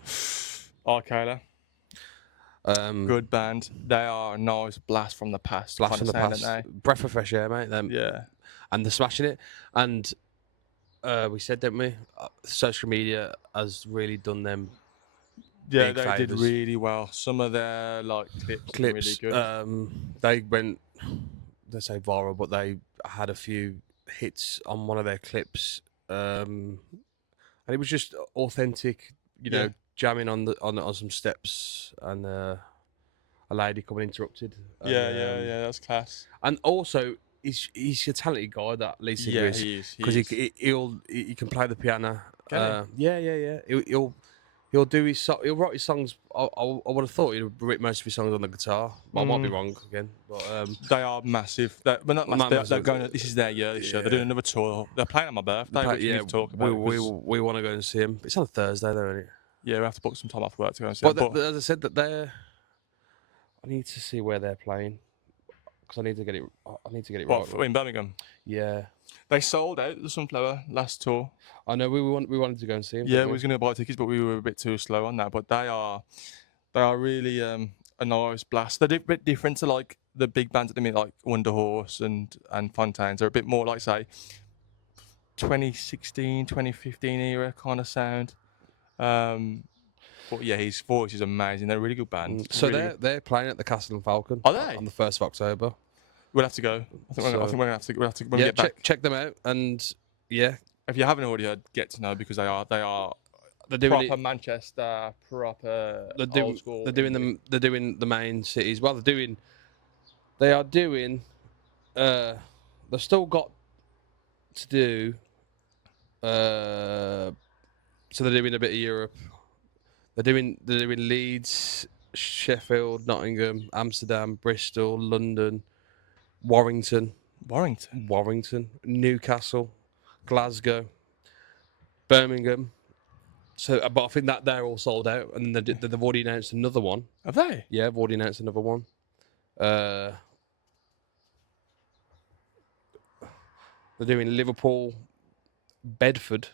Arcala, good band. They are a nice blast from the past. Blast kind from of the sound, past, aren't they? breath of fresh air, mate. Them, Yeah. and they're smashing it. And we said, didn't we? Social media has really done them. Yeah, big they did favours. really well. Some of their like clips were really good. They went, let's say viral, but they had a few hits on one of their clips, and it was just authentic. You know, Yeah. jamming on some steps, and a lady coming interrupted. And, Yeah, that's class. And also, he's a talented guy, that lead singer Yeah, is, he is. because he can play the piano. Can Yeah. He'll do his he'll write his songs. I would have thought he'd write most of his songs on the guitar. But I might be wrong again. But They are massive. But not Not massive. They're massive. going. This is their year this year. They're doing another tour. They're playing on my birthday, which we need to talk about. we want to go and see him. It's on a Thursday, though, isn't it? Yeah, we have to book some time off work to go and see them. But as I said, I need to see where they're playing, because I need to get it. I need to get it right. What, in Birmingham? Yeah, They sold out the Sunflower last tour. I know. We wanted to go and see him. Yeah, didn't we was going to buy tickets, but we were a bit too slow on that. But they are really a nice blast. They're a bit different to like the big bands at the minute, like Wonder Horse and Fontaines. They're a bit more like, say, 2016, 2015 era kind of sound. But yeah, his voice is amazing. They're a really good band. So Really they're playing at the Castle and Falcon. Are they? On the 1st of October? We'll have to go. I think we're gonna have to. We'll have to when we Yeah, get back. check them out, and yeah, If you haven't already heard, get to know, because they are they're doing proper it. Manchester, proper They're old school. They're doing them. They're doing the main cities. Well, They are doing. They've still got to do. So they're doing a bit of Europe. They're doing Leeds, Sheffield, Nottingham, Amsterdam, Bristol, London, Warrington, Newcastle, Glasgow, Birmingham. So, but I think that they're all sold out, and they've already announced another one. Have they? Yeah, they've already announced another one. They're doing Liverpool, Bedford,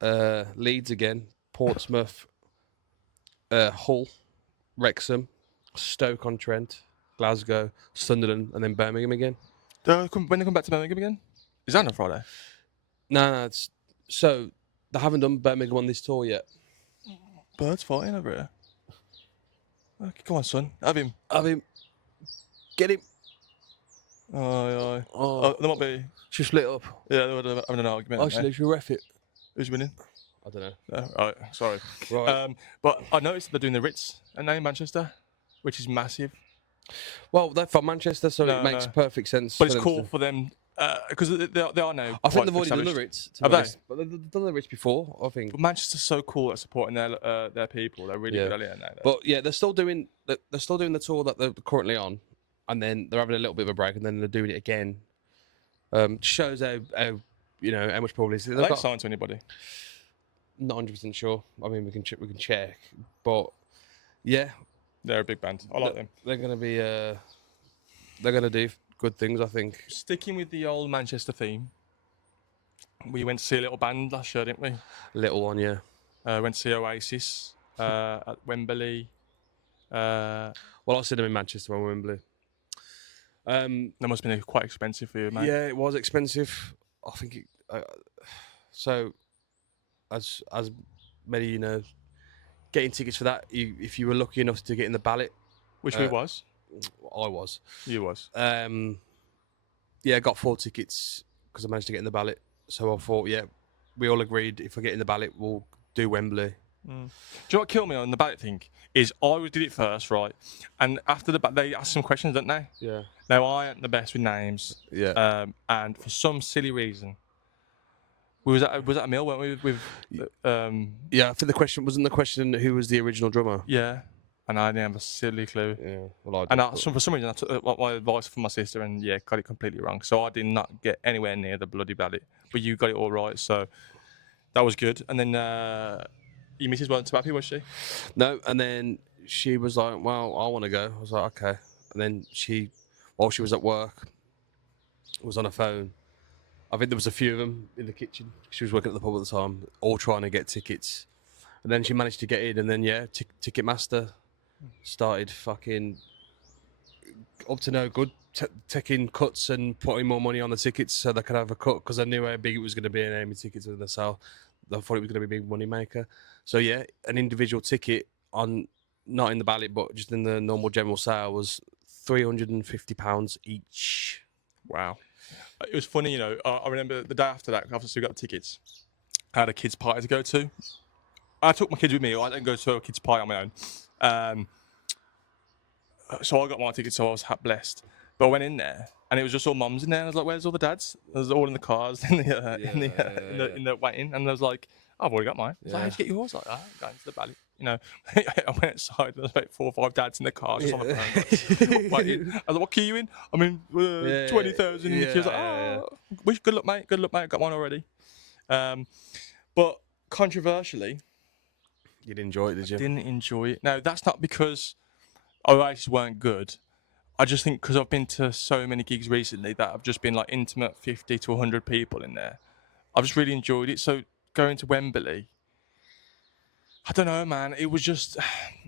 Leeds again, Portsmouth, Hull, Wrexham, Stoke-on-Trent, Glasgow, Sunderland, and then Birmingham again. When they come back to Birmingham again? Is that on a Friday? No, so they haven't done Birmingham on this tour yet. Birds fighting over here. Okay, come on, son. Have him. Get him. Oh, there might be. Should split up. Yeah, they're having an argument. Actually, should ref it. Who's winning? I don't know. Right, sorry. Right. But I noticed they're doing the Ritz and now in Manchester, which is massive. Well, they're from Manchester, so it makes perfect sense. But it's cool for them because they are now. I think they've already done the established. Ritz. Have they? But they've done the Ritz before, I think. But Manchester's so cool at supporting their people. They're really good at it now. But yeah, they're still doing the tour that they're currently on, and then they're having a little bit of a break, and then they're doing it again. Shows how how much probability Are they signed to anybody? Not 100% sure. I mean, we can check, but yeah, they're a big band. I like them. They're gonna be they're gonna do good things, I think. Sticking with the old Manchester theme, we went to see a little band last year, didn't we? Little one, yeah. Went to see Oasis at Wembley. Well, I saw them in Manchester on Wembley. That must have been quite expensive for you, mate. Yeah, it was expensive. I think so. As many getting tickets for that, if you were lucky enough to get in the ballot, Which we was. I was. You was. Yeah, I got 4 tickets because I managed to get in the ballot. So I thought, yeah, we all agreed if I get in the ballot, we'll do Wembley. Do you know what killed me on the ballot thing? Is I did it first, right? And after the ballot, they asked some questions, didn't they? Yeah. Now, I ain't the best with names. Yeah. And for some silly reason, we was at a meal, weren't we? With Yeah, I think the question wasn't the question who was the original drummer. yeah. And I didn't have a silly clue. Yeah. Well, And for some reason, I took my advice from my sister and, yeah, got it completely wrong. So I did not get anywhere near the bloody ballot. But you got it all right, so that was good. And then your missus wasn't too happy, was she? No, and then she was like, well, I want to go. I was like, okay. And then while she was at work, was on her phone. I think there was a few of them in the kitchen. She was working at the pub at the time, all trying to get tickets. And then she managed to get in, and then, yeah, Ticketmaster started fucking up to no good, taking cuts and putting more money on the tickets so they could have a cut, because I knew how big it was going to be and how many tickets were going to sell. I thought it was going to be a big money maker. So, yeah, an individual ticket on, not in the ballot, but just in the normal general sale, was £350 each. Wow. It was funny, you know. I remember the day after that, after we got the tickets, I had a kids' party to go to. I took my kids with me. I didn't go to a kids' party on my own. So I got my tickets, so I was blessed. But I went in there, and it was just all mums in there. And I was like, "Where's all the dads?" They was all in the cars, in the waiting. And I was like, "Oh, I've already got mine." I was like, "How'd you get yours?" Like, going to the ballot. You know, I went outside. There was about 4 or 5 dads in the car just on the phone. Waiting. I was like, "What key are you in?" I'm in 20,000. She was like, "Oh, good luck, mate. Good luck, mate. I got mine already." But controversially, You didn't enjoy it, did you? didn't enjoy it. No, that's not because Oasis weren't good. I just think because I've been to so many gigs recently that have just been like intimate 50 to 100 people in there. I've just really enjoyed it. So going to Wembley, I don't know, man. It was just,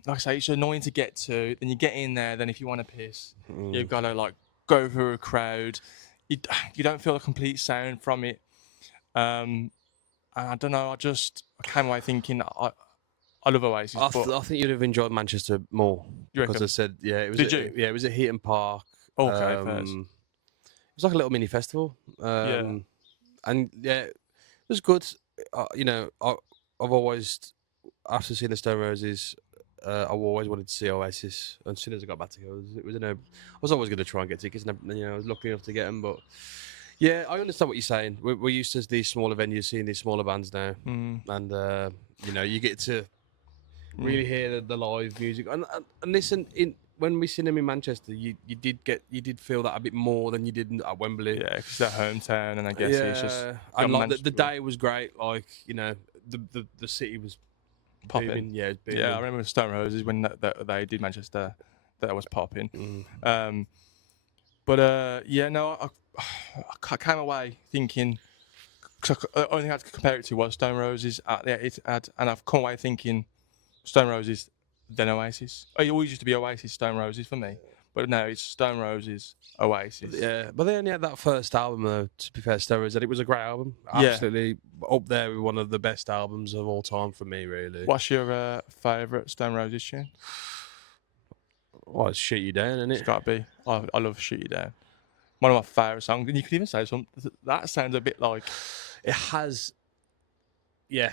like I say, it's annoying to get to. Then you get in there, then if you want to piss, you've got to like go through a crowd. You don't feel a complete sound from it. And I don't know. I came away thinking, I love Oasis. I think you'd have enjoyed Manchester more. You because reckon? I said, yeah, it was. Did you? Yeah, it was at Heaton Park. Okay, fairs. It was like a little mini festival. Yeah. And yeah, it was good. You know, I've always, after seeing the Stone Roses, I've always wanted to see Oasis. And as soon as I got back to go, I was always going to try and get tickets, and you know, I was lucky enough to get them. But yeah, I understand what you're saying. We're used to these smaller venues, seeing these smaller bands now, and you know, you get to really hear the live music and listen. When we seen them in Manchester, you did feel that a bit more than you did at Wembley. Yeah, because it's their hometown, and I guess it's just. And like the day was great. Like, you know, the city was Popping. booming. Yeah, it was booming. Yeah, I remember Stone Roses when they did Manchester, that was popping. Yeah, no, I came away thinking, cause the only thing I had to compare it to was Stone Roses and I've come away thinking Stone Roses, then Oasis. It always used to be Oasis, Stone Roses for me, but no, it's Stone Roses, Oasis. Yeah, but they only had that first album though. To be fair, Stone Roses, and it was a great album. Yeah. Absolutely up there with one of the best albums of all time for me. Really. What's your favourite Stone Roses tune? Well, it's Shoot You Down, isn't It's it? got to be. I love Shoot You Down. One of my favourite songs, and you could even say something that sounds a bit like. It has. Yeah.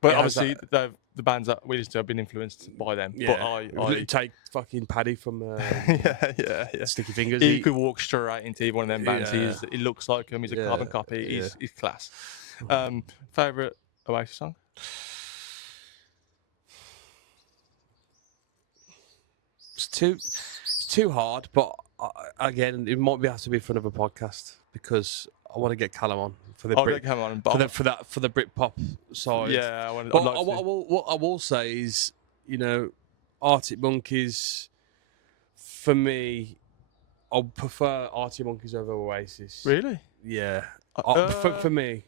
But It has obviously, the bands that we listen to have been influenced by them. Yeah. But I take fucking Paddy from yeah. Sticky Fingers. He could walk straight into one of them bands. Yeah. He looks like him. He's a carbon copy. He's class. Favourite Oasis song? It's too hard, but again, it might have to be for another podcast because I want to get Callum on for the Come on, for the Britpop side. Yeah, But what I will say is, you know, Arctic Monkeys. For me, I prefer Arctic Monkeys over Oasis. Really? Yeah. For me.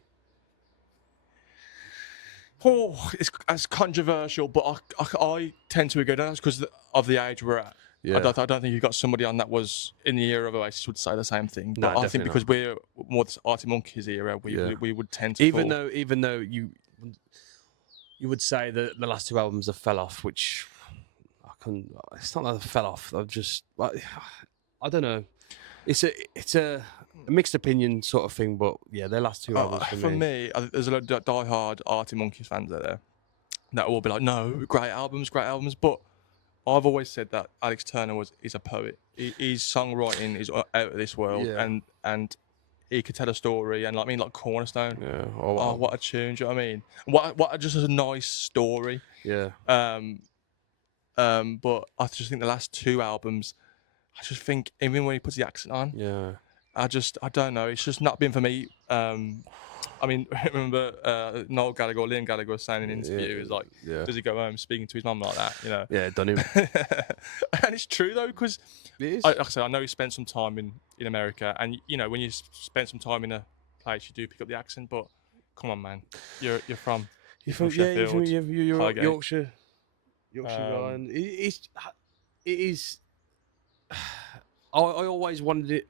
Oh, it's controversial, but I tend to agree. That's because of the age we're at. Yeah. I don't think you've got somebody on that was in the era of Oasis would say the same thing. No, But I think definitely because we're more the Arctic Monkeys era, we would tend to even though you you would say that the last two albums have fell off, which I can. It's not that they fell off. I've just, I don't know. It's a mixed opinion sort of thing, but yeah, their last two albums for For me. me, there's a lot of die-hard Arctic Monkeys fans out there that will be like, no, great albums, great albums. But I've always said that Alex Turner is a poet. His songwriting is out of this world, Yeah. and he could tell a story. And like, I mean, like Cornerstone. Yeah. Oh, what a tune! Do you know what I mean? What just a nice story. Yeah. But I just think the last two albums, I just think even when he puts the accent on, Yeah. I don't know. It's just not been for me. I mean, remember Noel Gallagher, or Liam Gallagher was saying in an interview, is like, does he go home speaking to his mum like that? You know? Yeah, done him. And it's true though, because It is. like I said, I know he spent some time in America, and you know, when you spend some time in a place, you do pick up the accent. But come on, man, you're from Sheffield, you're Highgate. Yorkshire guy, and it is. I always wanted it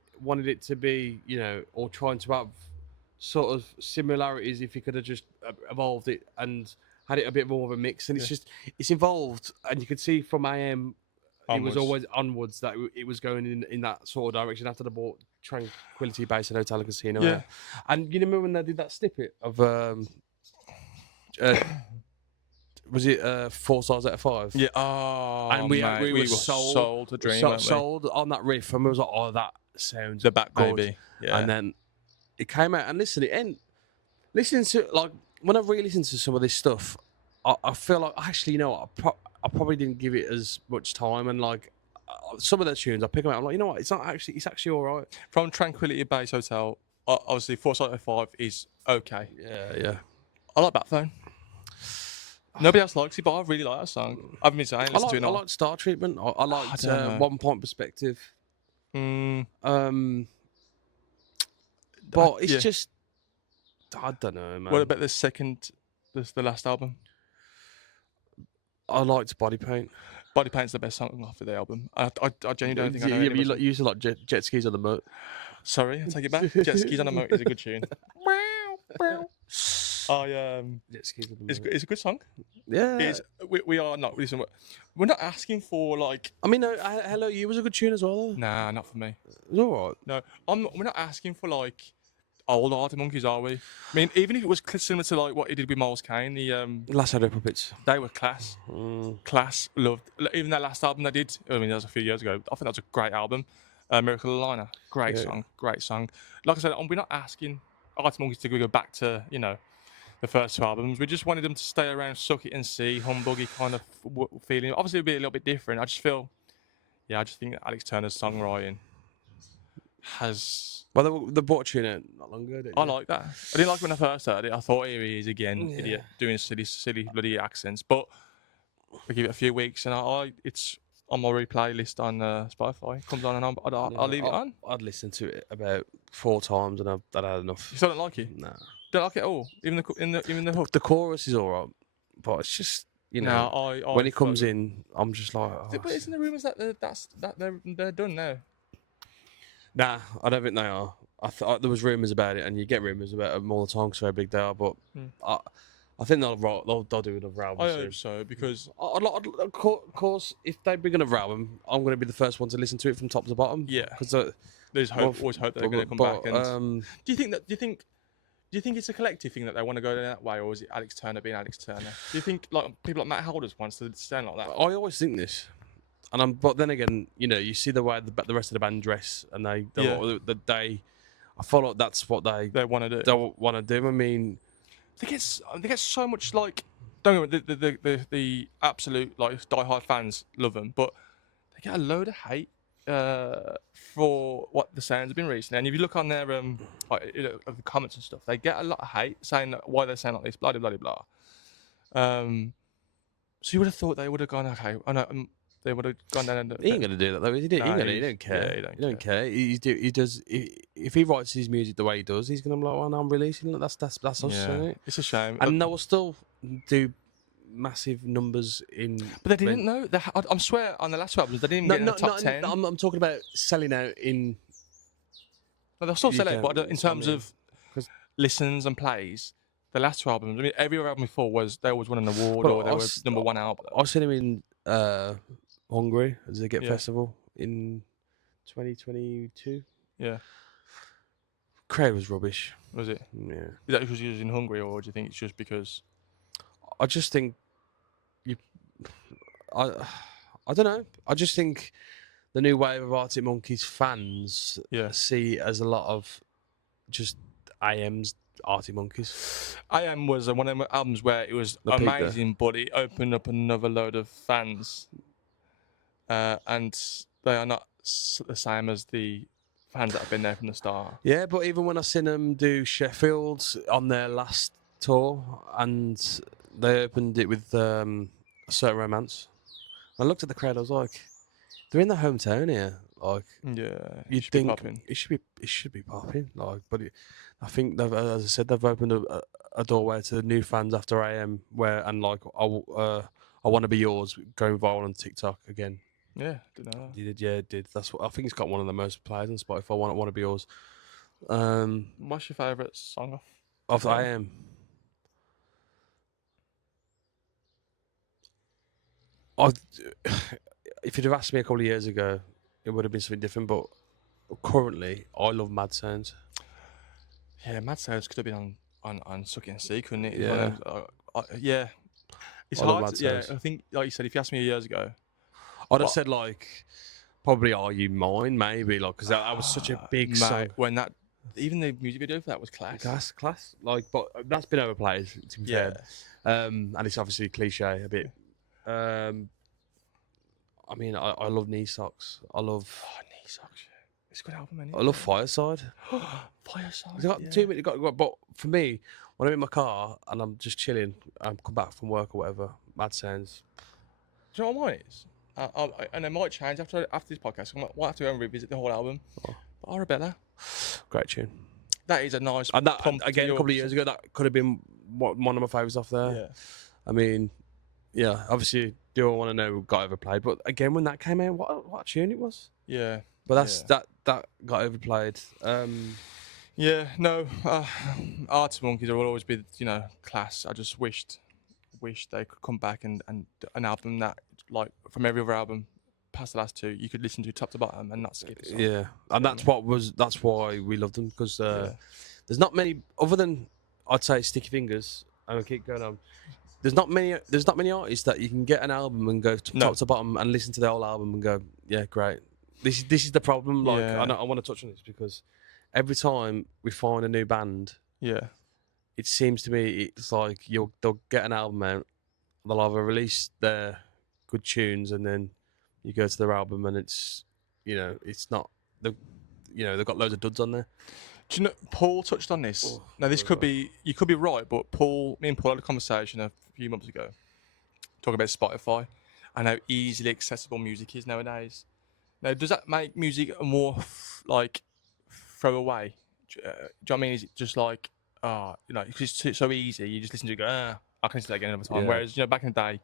to be, you know, or trying to have sort of similarities if you could have just evolved it and had it a bit more of a mix. And it's evolved, and you could see from AM, it was always onwards that it was going in that sort of direction after they bought Tranquility Base and Hotel and Casino. Yeah. And you remember when they did that snippet of was it 4 stars out of 5? Yeah. Oh, And we were sold to dream, weren't we? sold on that riff, and we was like, oh, that sounds The back good. baby. Yeah. And then it came out, and listening to, like, when I re-listened to some of this stuff, I feel like, actually, you know what, I probably didn't give it as much time, and like some of the tunes I pick them out, I'm like, you know what, it's actually all right. From Tranquility Base Hotel, obviously 4 stars out of 5 is okay. Yeah. I like Batphone. Nobody else likes it, but I really like that song. I've been saying, I like Star Treatment. I liked don't know. 1 Point Perspective. Mm, But it's yeah. just, I don't know, man. What about the last album? I liked Body Paint. Body Paint's the best song off of the album. I genuinely don't think I know You anybody. used to like jet skis on the moat. Sorry, I take it back. Jet Skis on a Moat is a good tune. Jet skis on the moat. It's a good song. Yeah. We are not, listen, we're not asking for like, I mean, no, Hello You was a good tune as well, though. nah, not for me. It was all right. No, we're not asking for like old Arctic Monkeys, are we? I mean, even if it was similar to like what he did with Miles Kane, Last Shadow Puppets. they were class. Class, loved. Even that last album they did, I mean, that was a few years ago. I think that was a great album. Miracle Liner, great song. Like I said, we're not asking Arctic Monkeys to go back to, you know, the first 2 albums. We just wanted them to stay around, suck it and see, humbuggy kind of feeling. Obviously, it'd be a little bit different. I just think that Alex Turner's songwriting has. Well, they bought a tune out not long ago, didn't I you? like that. I didn't like it when I first heard it. I thought, here he is again, idiot, doing silly bloody accents. But I give it a few weeks, and it's on my replay list on Spotify. It comes on, and I'll leave it on. I'd listened to it about 4 times, and I'd had enough. You still don't like it? Nah. Don't like it at all? Even the hook? The chorus is all right, but it's just, you know, when it comes in, I'm just like, oh, But isn't there rumours that they're done now? nah, I don't think they are. I thought there was rumours about it, and you get rumours about them all the time because how big they are. But I think they'll do another album I soon. hope so, because Of course, if they bring another album, I'm going to be the first one to listen to it from top to bottom. yeah, because there's always hope that they're going to come back. And do you think it's a collective thing that they want to go that way, or is it Alex Turner being Alex Turner? Do you think like people like Matt Holders wants to stand like that? I always think this, but then again, you know, you see the way the rest of the band dress, and I feel like that's what they want to do. They want to do. I mean, they get so much like. Don't get me wrong, the absolute like diehard fans love them, but they get a load of hate for what the sounds have been recently. And if you look on their the comments and stuff, they get a lot of hate saying why they sound like this, blah blah blah blah. So you would have thought they would have gone, okay, I know. They would have gone down. He ain't gonna do that though. He don't care. Yeah, he don't care. He does. If he writes his music the way he does, he's gonna be like, "Oh, no, I'm releasing it. That's us, isn't it?" It's a shame. And they will still do massive numbers in. But they didn't know. I swear on the last 2 albums they didn't even get in the top 10. I'm talking about selling out in. No, they'll still sell it, but in terms of listens and plays, the last 2 albums. I mean, every other album before they always won an award But or they were number 1 album. I seen him in Hungary as a Get Yeah, Festival in 2022. yeah. Crowd was rubbish. Was it? Yeah, Is that because he was in Hungary, or do you think it's just because? I just think you. I I don't know. I just think the new wave of Arctic Monkeys fans Yeah. see it as a lot of just AM's Arctic Monkeys. I Am was one of the albums where it was The peak there. amazing, but it opened up another load of fans, and they are not the same as the fans that have been there from the start. Yeah, but even when I seen them do Sheffield on their last tour, and they opened it with A Certain Romance, I looked at the crowd. I was like, they're in their hometown here. Like, Yeah, you'd should be think popping. it should be popping. Like, but I think they've, as I said, they've opened a doorway to new fans after AM. I Want to Be Yours going viral on TikTok again. Yeah, didn't know that. You did, yeah, it did. That's what I think. It's got one of the most plays on Spotify. Want to Be Yours. What's your favourite song Of Yeah. AM. I, if you'd have asked me a couple of years ago, it would have been something different. But currently, I love Mad Sounds. Yeah, Mad Sounds could have been on Suck It and See, couldn't it? It's Yeah. one of them, yeah. It's I love hard. Mad Yeah, Sounds. I think, like you said, if you asked me years ago, I'd have What? said like probably Are You Mine, maybe like because that was such a big mate, song. when that, even the music video for that was class. Class, like, but that's been overplayed. To be Yeah, fair, and it's obviously cliche a bit. I mean, I love Knee Socks. I love Knee Socks. Yeah. It's a good album, isn't I love Fireside. Fireside. It's got Yeah. 2 minutes. But for me, when I'm in my car and I'm just chilling, I'm come back from work or whatever. Mad Sounds. Do you know what mine is? And it might change after this podcast. I might have to go and revisit the whole album. Oh. But Arabella, Great tune. that is a nice. And that pump to again, a your- couple of years ago, that could have been one of my favourites off there. Yeah. I mean, yeah, obviously, Do I Want to Know got overplayed, but again, when that came out, what a tune it was. Yeah. But Yeah. that got overplayed. Yeah, no, Arctic Monkeys will always be, class. I just wished they could come back and an album that, like, from every other album past the last 2, you could listen to top to bottom and not skip a song. Yeah, and that's why we loved them because Yeah. there's not many other than I'd say Sticky Fingers. And I'll keep going on. There's not many artists that you can get an album and go No. top to bottom and listen to the whole album and go, yeah, great. This is the problem. Like, Yeah. I want to touch on this because every time we find a new band, Yeah. it seems to me it's like they'll get an album out, they'll either release their good tunes and then you go to their album and it's it's not they've got loads of duds on there. Do you know, Paul touched on this. Oh, Now, this sorry, could be, you could be right, but me and Paul had a conversation a few months ago talking about Spotify and how easily accessible music is nowadays. Now, does that make music a more, throwaway? Do you know what I mean? Is it just like, because it's so easy, you just listen to it and go, I can listen to that again another time. Yeah. Whereas, back in the day,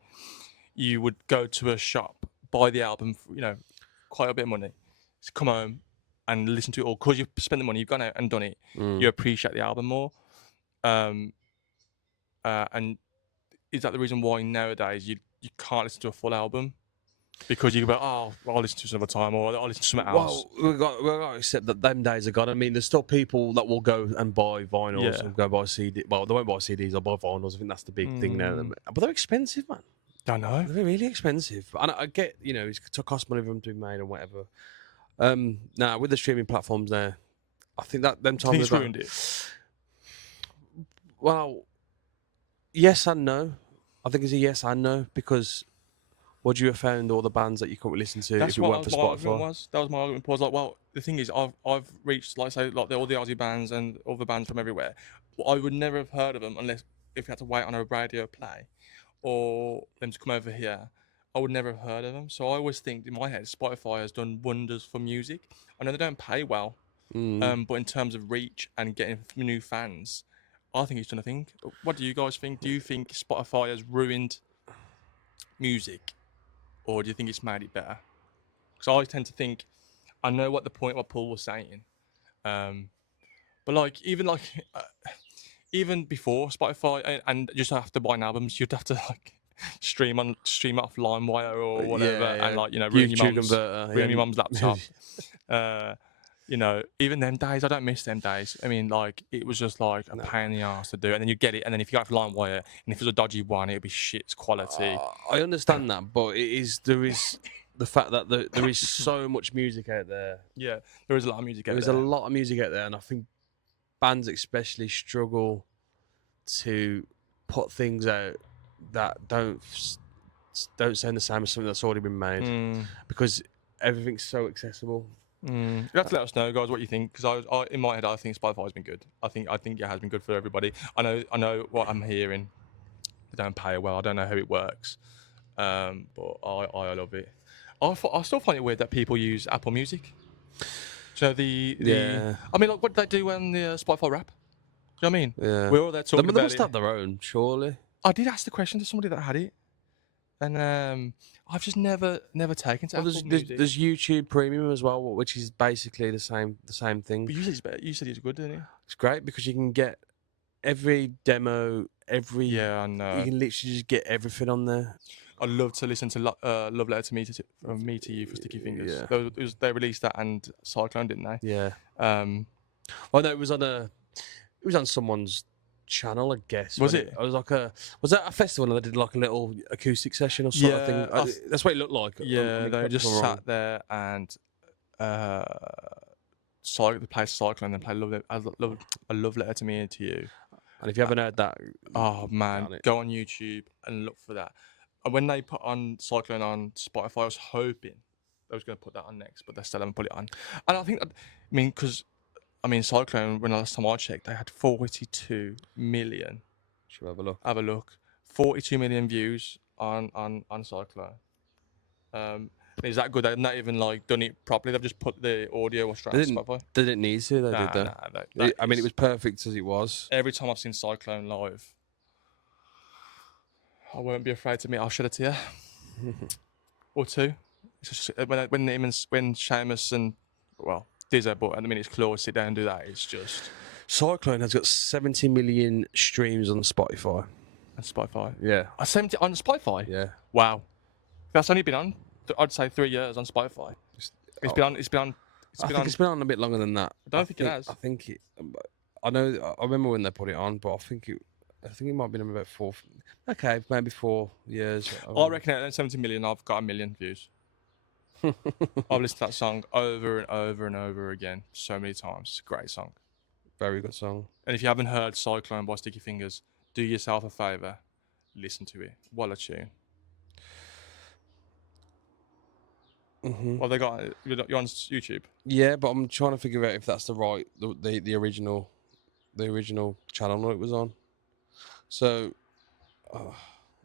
you would go to a shop, buy the album, for, quite a bit of money, come home, and listen to it all because you've spent the money, you've gone out and done it. You appreciate the album more. And is that the reason why nowadays you can't listen to a full album because you go, oh, I'll listen to it another time, or I'll listen to something else. Well, we've got to accept that them days are gone. I mean, there's still people that will go and buy vinyls Yeah. and go buy CD. Well, they won't buy CDs. They'll buy vinyls. I think that's the big thing now. But they're expensive, man. I know. They're really expensive. And I get, it's to cost money for them to be made and whatever. Now with the streaming platforms there, I think that them Do you think times it's are ruined it? well, yes and no. I think it's a yes and no because would you have found all the bands that you couldn't listen to That's if it what weren't for my argument Spotify? was. That was my argument. Was like, well, the thing is, I've reached, like, say, like all the Aussie bands and all the bands from everywhere. I would never have heard of them unless if you had to wait on a radio play or them to come over here. I would never have heard of them. So I always think in my head, Spotify has done wonders for music. I know they don't pay well, but in terms of reach and getting new fans, I think it's done a thing. What do you guys think? Do you think Spotify has ruined music, or do you think it's made it better? Because I tend to think, I know what Paul was saying, but like even like even before Spotify and just have to buy an albums, you'd have to like stream it off LimeWire or whatever, Yeah, and yeah. like YouTube converter. ruin your Yeah. mum's laptop. Uh, even them days, I don't miss them days. I mean, like it was just like a No. pain in the ass to do, and then you get it, and then if you go for LimeWire, and if it's a dodgy one, it'd be shit quality. I understand that, but there is the fact that there is so much music out there. Yeah, there is a lot of music out There's there. a lot of music out there, and I think bands especially struggle to put things out that don't sound the same as something that's already been made because everything's so accessible. You have to let us know, guys, what you think. Because I, in my head, I think Spotify has been good. I think it has been good for everybody. I know what I'm hearing. They don't pay well. I don't know how it works, but I love it. I still find it weird that people use Apple Music. Do you know the Yeah. I mean, like, what do they do on the Spotify rap? Do you know what I mean? Yeah. We're all there talking They about must it. have their own, surely. I did ask the question to somebody that had it, and I've just never taken to Well, Apple Music. there's YouTube Premium as well, which is basically the same thing. But you said it's better. You said it's good, didn't you? It's great because you can get every demo, Yeah, I know. you can literally just get everything on there. I'd love to listen to Love Letter to Me from Me to You for Sticky Fingers. Yeah. They released that and Cyclone, didn't they? Yeah. Well, no, it was on someone's channel, I guess. Was it? It was like was that a festival and they did like a little acoustic session or sort of thing? Yeah, That's what it looked like. Yeah, they correct me just if I'm wrong. sat there and they played Cyclone and then played a Love Letter to Me and to You. And if you haven't heard that, Oh man, on it. go on YouTube and look for that. And when they put on Cyclone on Spotify, I was hoping they was going to put that on next, but they still haven't put it on. And I think, because Cyclone, when last time I checked, they had 42 million. should we have a look? Have a look. 42 million views on Cyclone. Is that good? They've not even like done it properly. They've just put the audio straight on Spotify. They didn't need to. They did that. I mean, it was perfect as it was. Every time I've seen Cyclone live, I won't be afraid to admit I'll shed a tear or two. It's just, when Seamus and Dizza, but at the minute it's Claude sit down and do that. It's just Cyclone has got 70 million streams on Spotify. on Spotify. Yeah. 70 on Spotify. Yeah. Wow, that's only been on. I'd say 3 years on Spotify. It's been on. I think it's been on a bit longer than that. I don't think it has. I think it. I know. I remember when they put it on, but I think it might have been about 4. Okay, maybe 4 years. I reckon at 70 million, I've got 1 million views. I've listened to that song over and over and over again so many times. It's a great song. Very good song. And if you haven't heard Cyclone by Sticky Fingers, do yourself a favour, listen to it. What a tune. Mm-hmm. Well, you're on YouTube. Yeah, but I'm trying to figure out if that's the original channel it was on. So,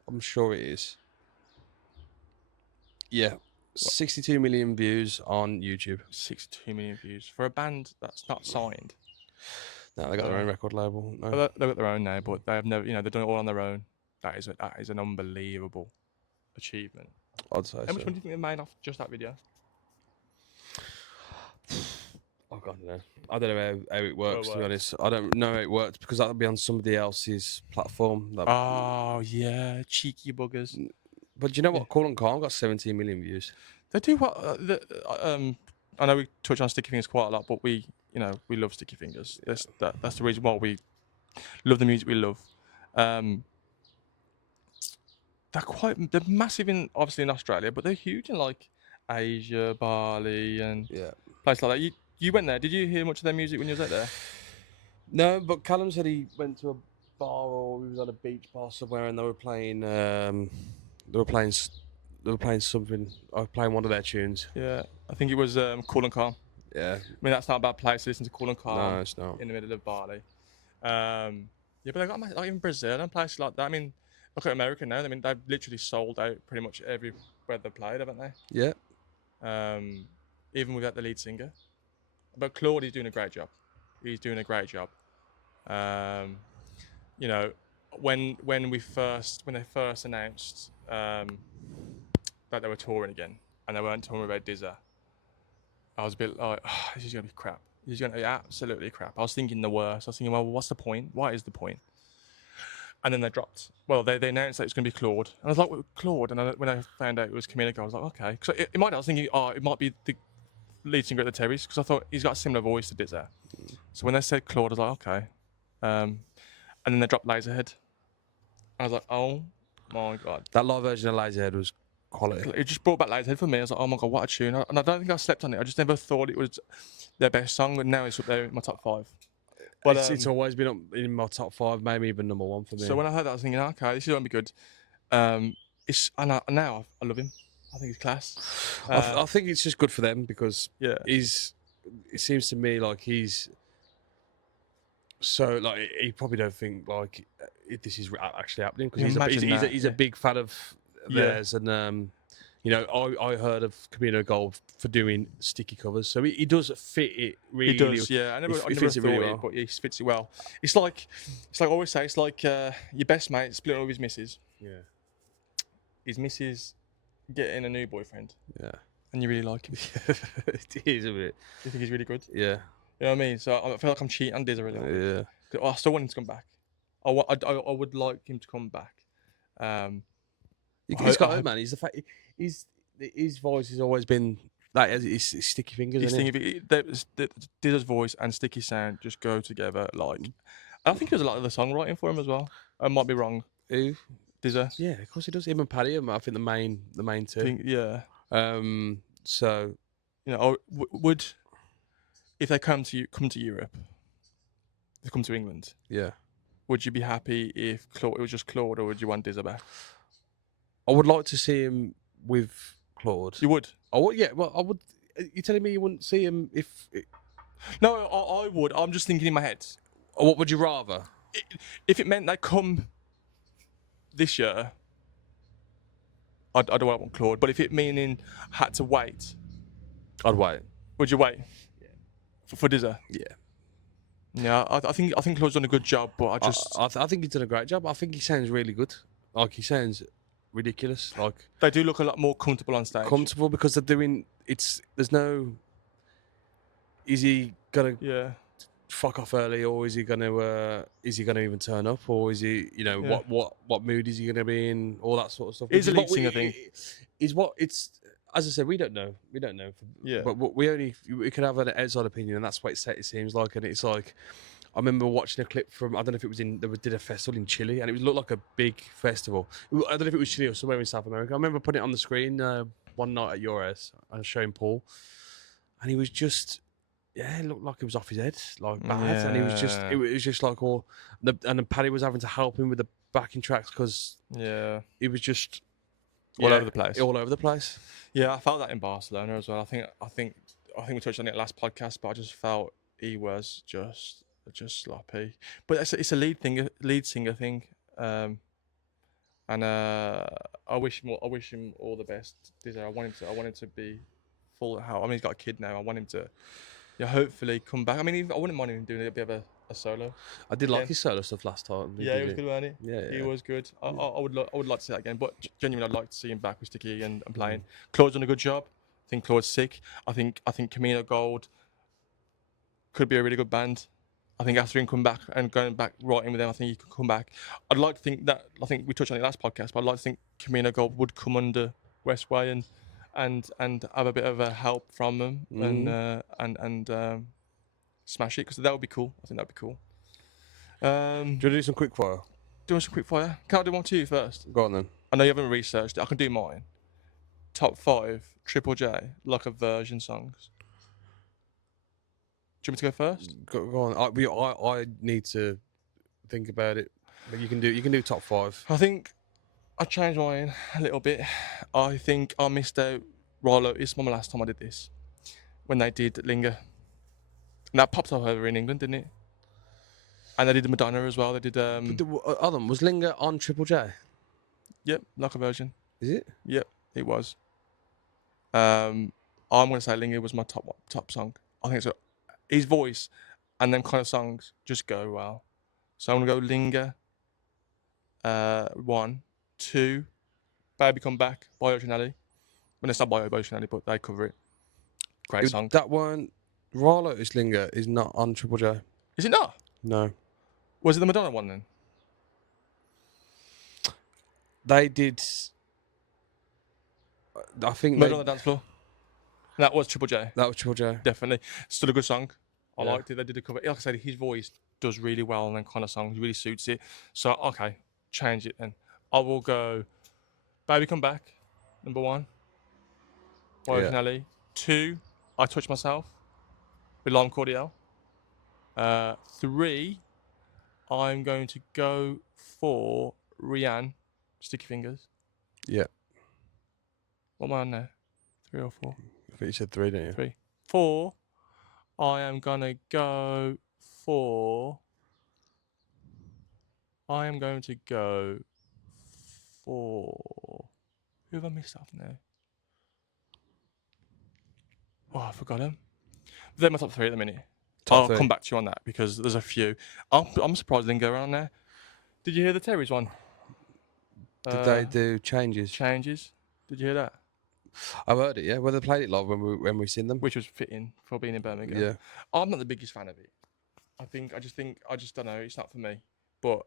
I'm sure it is. Yeah, 62 million views on YouTube. 62 million views for a band that's not signed. No, they got their own record label. No. Well, they've got their own now, but they have never. They've done it all on their own. That is an unbelievable achievement. I'd say How much money do you think they made off just that video? Oh God, no. I don't know how it works, to be works. honest. I don't know how it works because that would be on somebody else's platform. Oh yeah, cheeky buggers. But do you know what? Call and Calm got 17 million views. They do what? I know we touch on Sticky Fingers quite a lot, but we love Sticky Fingers. That's the reason why we love the music we love. They're massive obviously in Australia, but they're huge in like Asia, Bali, and places like that. You went there. Did you hear much of their music when you was out there? No, but Callum said he went to a bar or he was at a beach bar somewhere and they were playing. They were playing something. I was playing one of their tunes. Yeah, I think it was Cool and Calm. Yeah. I mean, that's not a bad place to listen to Cool and Calm. No, it's not. In the middle of Bali. Yeah, but they got like in Brazil and places like that. I mean, look at America now. I mean, they've literally sold out pretty much everywhere they've played, haven't they? Yeah. Even without the lead singer. But Claude is doing a great job. He's doing a great job. When they first announced that they were touring again and they weren't touring about Dizza, I was a bit like, this is gonna be crap. He's going to be absolutely crap. I was thinking the worst. I was thinking, well, what's the point? What is the point? And then they dropped. Well, they announced that it's going to be Claude. And I was like, well, Claude. And when I found out it was Camila, I was like, okay. Because in my head, I was thinking, oh, it might be the lead singer at the Terrys. Because I thought he's got a similar voice to Dizza. So when they said Claude, I was like, okay. And then they dropped Laserhead. I was like, oh my God. That live version of Laserhead was quality. It just brought back Laserhead for me. I was like, oh my God, what a tune. And I don't think I slept on it. I just never thought it was their best song. And now it's up there in my top 5. But It's always been up in my top 5, maybe even number 1 for me. So when I heard that, I was thinking, okay, this is going to be good. Now I love him. I think he's class. I think it's just good for them because Yeah. it seems to me like he's so like he probably don't think like this is actually happening because he's a big fan of theirs, and you know, I heard of Camino Gold for doing sticky covers, so he does fit it really. He does, yeah. I never he thought fits it really it, well. but he fits it well. It's like I always say, it's like your best mate splitting up with his missus. Yeah, His missus getting a new boyfriend. Yeah, and you really like him. it is a bit. You think he's really good? Yeah, you know what I mean. So I feel like I'm cheating on Diz already. Yeah, I still want him to come back. I would like him to come back. he's got it, man. He's the fact. His voice has always been like his sticky fingers. Diz's voice and Sticky Sound just go together. Like, I think there's a lot of the songwriting for him as well. I might be wrong. Who? Dizza. Yeah, of course he does. Him and Paddy, I think the main two. Yeah. So you know, would if they come to Europe, they come to England. Yeah. Would you be happy if it was just Claude, or would you want Dizza back? I would like to see him with Claude. You would? I would, yeah. Well, I would. You're telling me you wouldn't see him if? No, I would. I'm just thinking in my head. Or what would you rather? If it meant they come this year, I don't want Claude. But if it meaning had to wait, I'd wait. Would you wait? Yeah. For Dizza? Yeah. Yeah, I think Claude's done a good job, but I think he's done a great job. I think he sounds really good. Like he sounds ridiculous. Like they do look a lot more comfortable on stage. Comfortable because they're doing there's no. Is he gonna fuck off early, or is he gonna even turn up, or is he what mood is he gonna be in, all that sort of stuff. He's a lead singer thing. Is what it's. As I said, we don't know. Yeah. But we can have an outside opinion, and that's what it seems like. And it's like, I remember watching a clip from, I don't know if it was they did a festival in Chile, and it looked like a big festival. I don't know if it was Chile or somewhere in South America. I remember putting it on the screen one night at your house. I was showing Paul, and he was just, it looked like he was off his head, like bad. And he was just, it was just like all, and then Paddy was having to help him with the backing tracks because he was just all over the place. All over the place. Yeah, I felt that in Barcelona as well. I think we touched on it last podcast, but I just felt he was just sloppy. But it's a lead singer thing, and I wish him all the best. I want him to be full. I mean, he's got a kid now. I want him to, hopefully come back. I mean, I wouldn't mind him doing a bit of a solo. I did like his solo stuff last time. Yeah, he was good, wasn't he? Yeah, he was good. I would like to see that again, but genuinely, I'd like to see him back with Sticky and playing. Claude's done a good job. I think Claude's sick. I think Camino Gold could be a really good band. I think after him come back and going back writing with them, I think he could come back. I'd like to think that. I think we touched on it last podcast, but I'd like to think Camino Gold would come under Westway and have a bit of a help from them and smash it, because that would be cool. I think that'd be cool. Do you want to do some quick fire? Doing some quick fire. Can I do one to you first? Go on then. I know you haven't researched it. I can do mine. Top 5 Triple J like a version songs. Do you want me to go first? Go on. I need to think about it. But you can do top 5. I think I changed mine a little bit. I think I missed out Rilo. It's my last time I did this, when they did Linger. And that popped up over in England, didn't it? And they did the Madonna as well. They did. Other was Linger on Triple J? Yep, like a version. Is it? Yep, it was. I'm gonna say Linger was my top song. I think so. His voice and them kind of songs just go well. So I'm gonna go Linger. 1, 2, Baby Come Back by Ocean Alley. When it's not by Ocean Alley, but they cover it. Great song. That one. Rilo Islinger is not on Triple J. Is it not? No. Was it the Madonna one then? They did. I think Murder they. on the Dance Floor. That was Triple J. That was Triple J. Definitely. Still a good song. I Yeah. liked it. They did a cover. Like I said, his voice does really well on them kind of songs. He really suits it. So, okay, change it then. I will go Baby Come Back, number 1, by Yeah. Nelly. 2, I Touch Myself, with Lime Cordial. 3, I'm going to go for Rihanna, Sticky Fingers. Yeah. What am I on there? 3 or 4? I think you said 3, didn't you? 3. 4, I am going to go for... I am going to go for... Who have I missed off now? Oh, I forgot him. They're my top 3 at the minute. Top I'll 3. come back to you on that because there's a few. I'm surprised they didn't go around there. Did you hear the Terry's one? Did they do changes? Changes? Did you hear that? I heard it. Yeah. Well, they played it live when we seen them. Which was fitting for being in Birmingham. Yeah. I'm not the biggest fan of it. I just don't know. It's not for me. But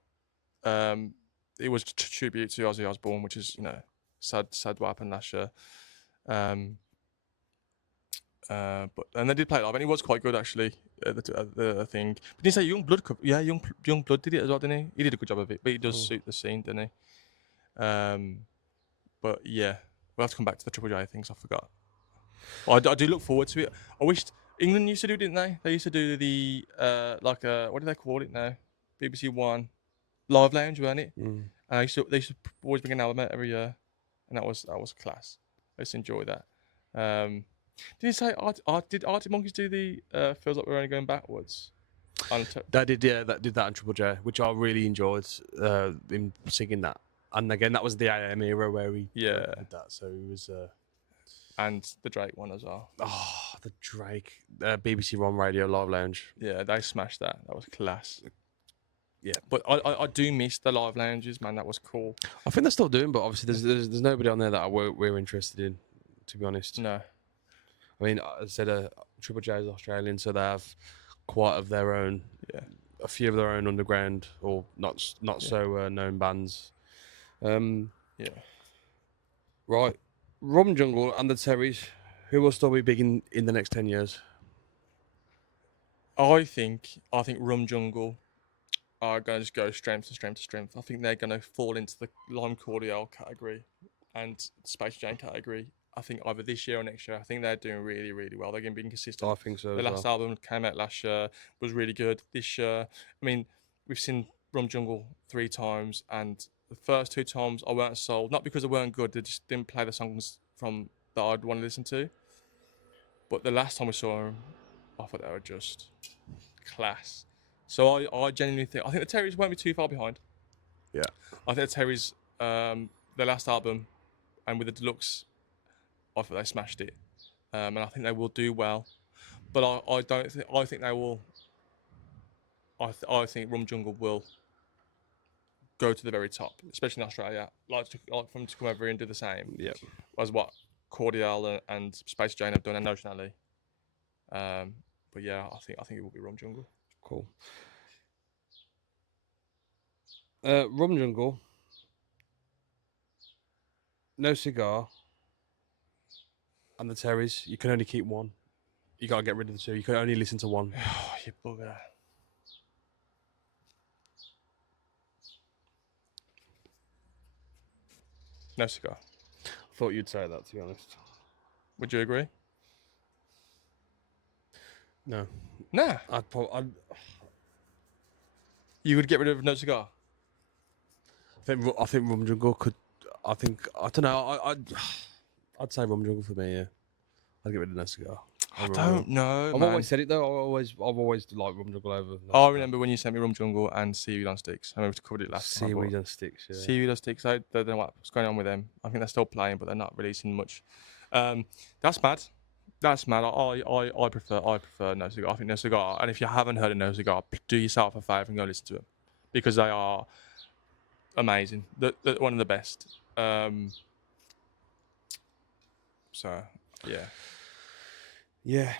it was a tribute to Ozzy Osbourne, which is sad what happened last year. But they did play it live, and it was quite good actually. The thing. But did you say Young Blood? Yeah, Young Blood did it as well, didn't he? He did a good job of it, but he does suit the scene, didn't he? But yeah, we'll have to come back to the Triple J things. I forgot. But I do look forward to it. I wished England used to do, didn't they? They used to do the what do they call it now? BBC One Live Lounge, weren't it? Mm. And they used to always bring an album out every year, and that was class. I just enjoy that. Did you say did Arctic Monkeys do the Feels Like We're Only Going Backwards? That did, yeah. That did that on Triple J, which I really enjoyed. Him singing that, and again, that was the AM era where he did that. So it was. And the Drake one as well. Oh, the Drake BBC One Radio Live Lounge. Yeah, they smashed that. That was class. Yeah, but I do miss the live lounges, man. That was cool. I think they're still doing, but obviously there's nobody on there that we're interested in, to be honest. No. I mean, as I said, Triple J is Australian, so they have quite of their own, a few of their own underground or not so known bands. Yeah. Right, Rum Jungle and the Terrys, who will still be big in the next 10 years? I think Rum Jungle are going to just go strength to strength to strength. I think they're going to fall into the Lime Cordial category and Space Jam category. I think either this year or next year. I think they're doing really, really well. They're going to be consistent. I think so. The last album came out last year, was really good. This year, I mean, we've seen Rum Jungle 3 times, and the first 2 times I weren't sold. Not because they weren't good, they just didn't play the songs that I'd want to listen to. But the last time we saw them, I thought they were just class. So I genuinely think the Terrys won't be too far behind. Yeah. I think the Terrys, their last album, and with the deluxe, I thought they smashed it, and I think they will do well. But I don't think I think they will. I think Rum Jungle will go to the very top, especially in Australia. Like for them to come over here and do the same. Yeah. As what Cordial and Space Jane have done internationally. But yeah, I think it will be Rum Jungle. Cool. Rum Jungle. No Cigar. And the Terrys, you can only keep one. You gotta get rid of the 2. You can only listen to one. Oh, you bugger. No Cigar. I thought you'd say that, to be honest. Would you agree? No. Nah. You would get rid of No Cigar? I think Rum Jungle could. I don't know. I'd say Rum Jungle for me. Yeah. I'd get rid of No Cigar. I don't know. I've always said it though. I've always liked Rum Jungle over. I remember when you sent me Rum Jungle and Seaweed on Sticks. I remember we covered it last time. Seaweed on Sticks. Yeah. Seaweed on Sticks. I don't know what's going on with them. I think they're still playing, but they're not releasing much. That's mad. That's mad. I prefer No Cigar. I think No Cigar. And if you haven't heard of No Cigar, do yourself a favour and go listen to them because they are amazing. They're one of the best. So yeah. Yeah.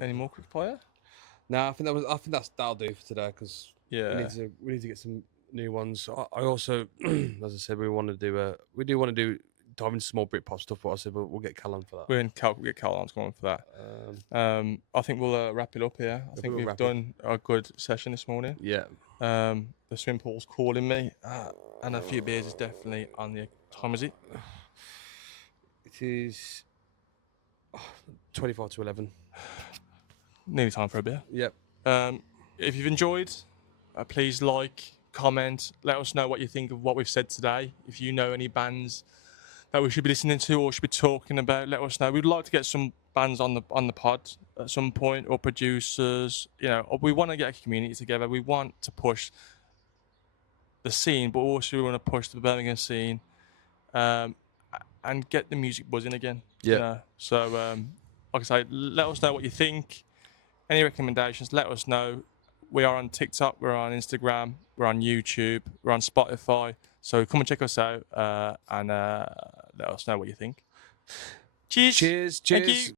Any more quick fire? No, I think that'll do for today because Yeah. we need to get some new ones. I also, as I said, we do want to do dive into some more Britpop stuff. But I said we'll get Callum for that. We'll get Caroline going for that. I think we'll wrap it up here. I think we'll we've wrap it up. done a good session this morning. Yeah. The swim pool's calling me, and a few beers is definitely on the. Time is it? It is 24 to 11. Nearly time for a beer. Yep. If you've enjoyed, please like, comment, let us know what you think of what we've said today. If you know any bands that we should be listening to or should be talking about, let us know. We'd like to get some bands on the pod at some point, or producers. Or we want to get a community together. We want to push the scene, but also we want to push the Birmingham scene, and get the music buzzing again. Yeah. So, like I say, let us know what you think. Any recommendations, let us know. We are on TikTok, we're on Instagram, we're on YouTube, we're on Spotify. So come and check us out, and let us know what you think. Cheers. Cheers. Thank you.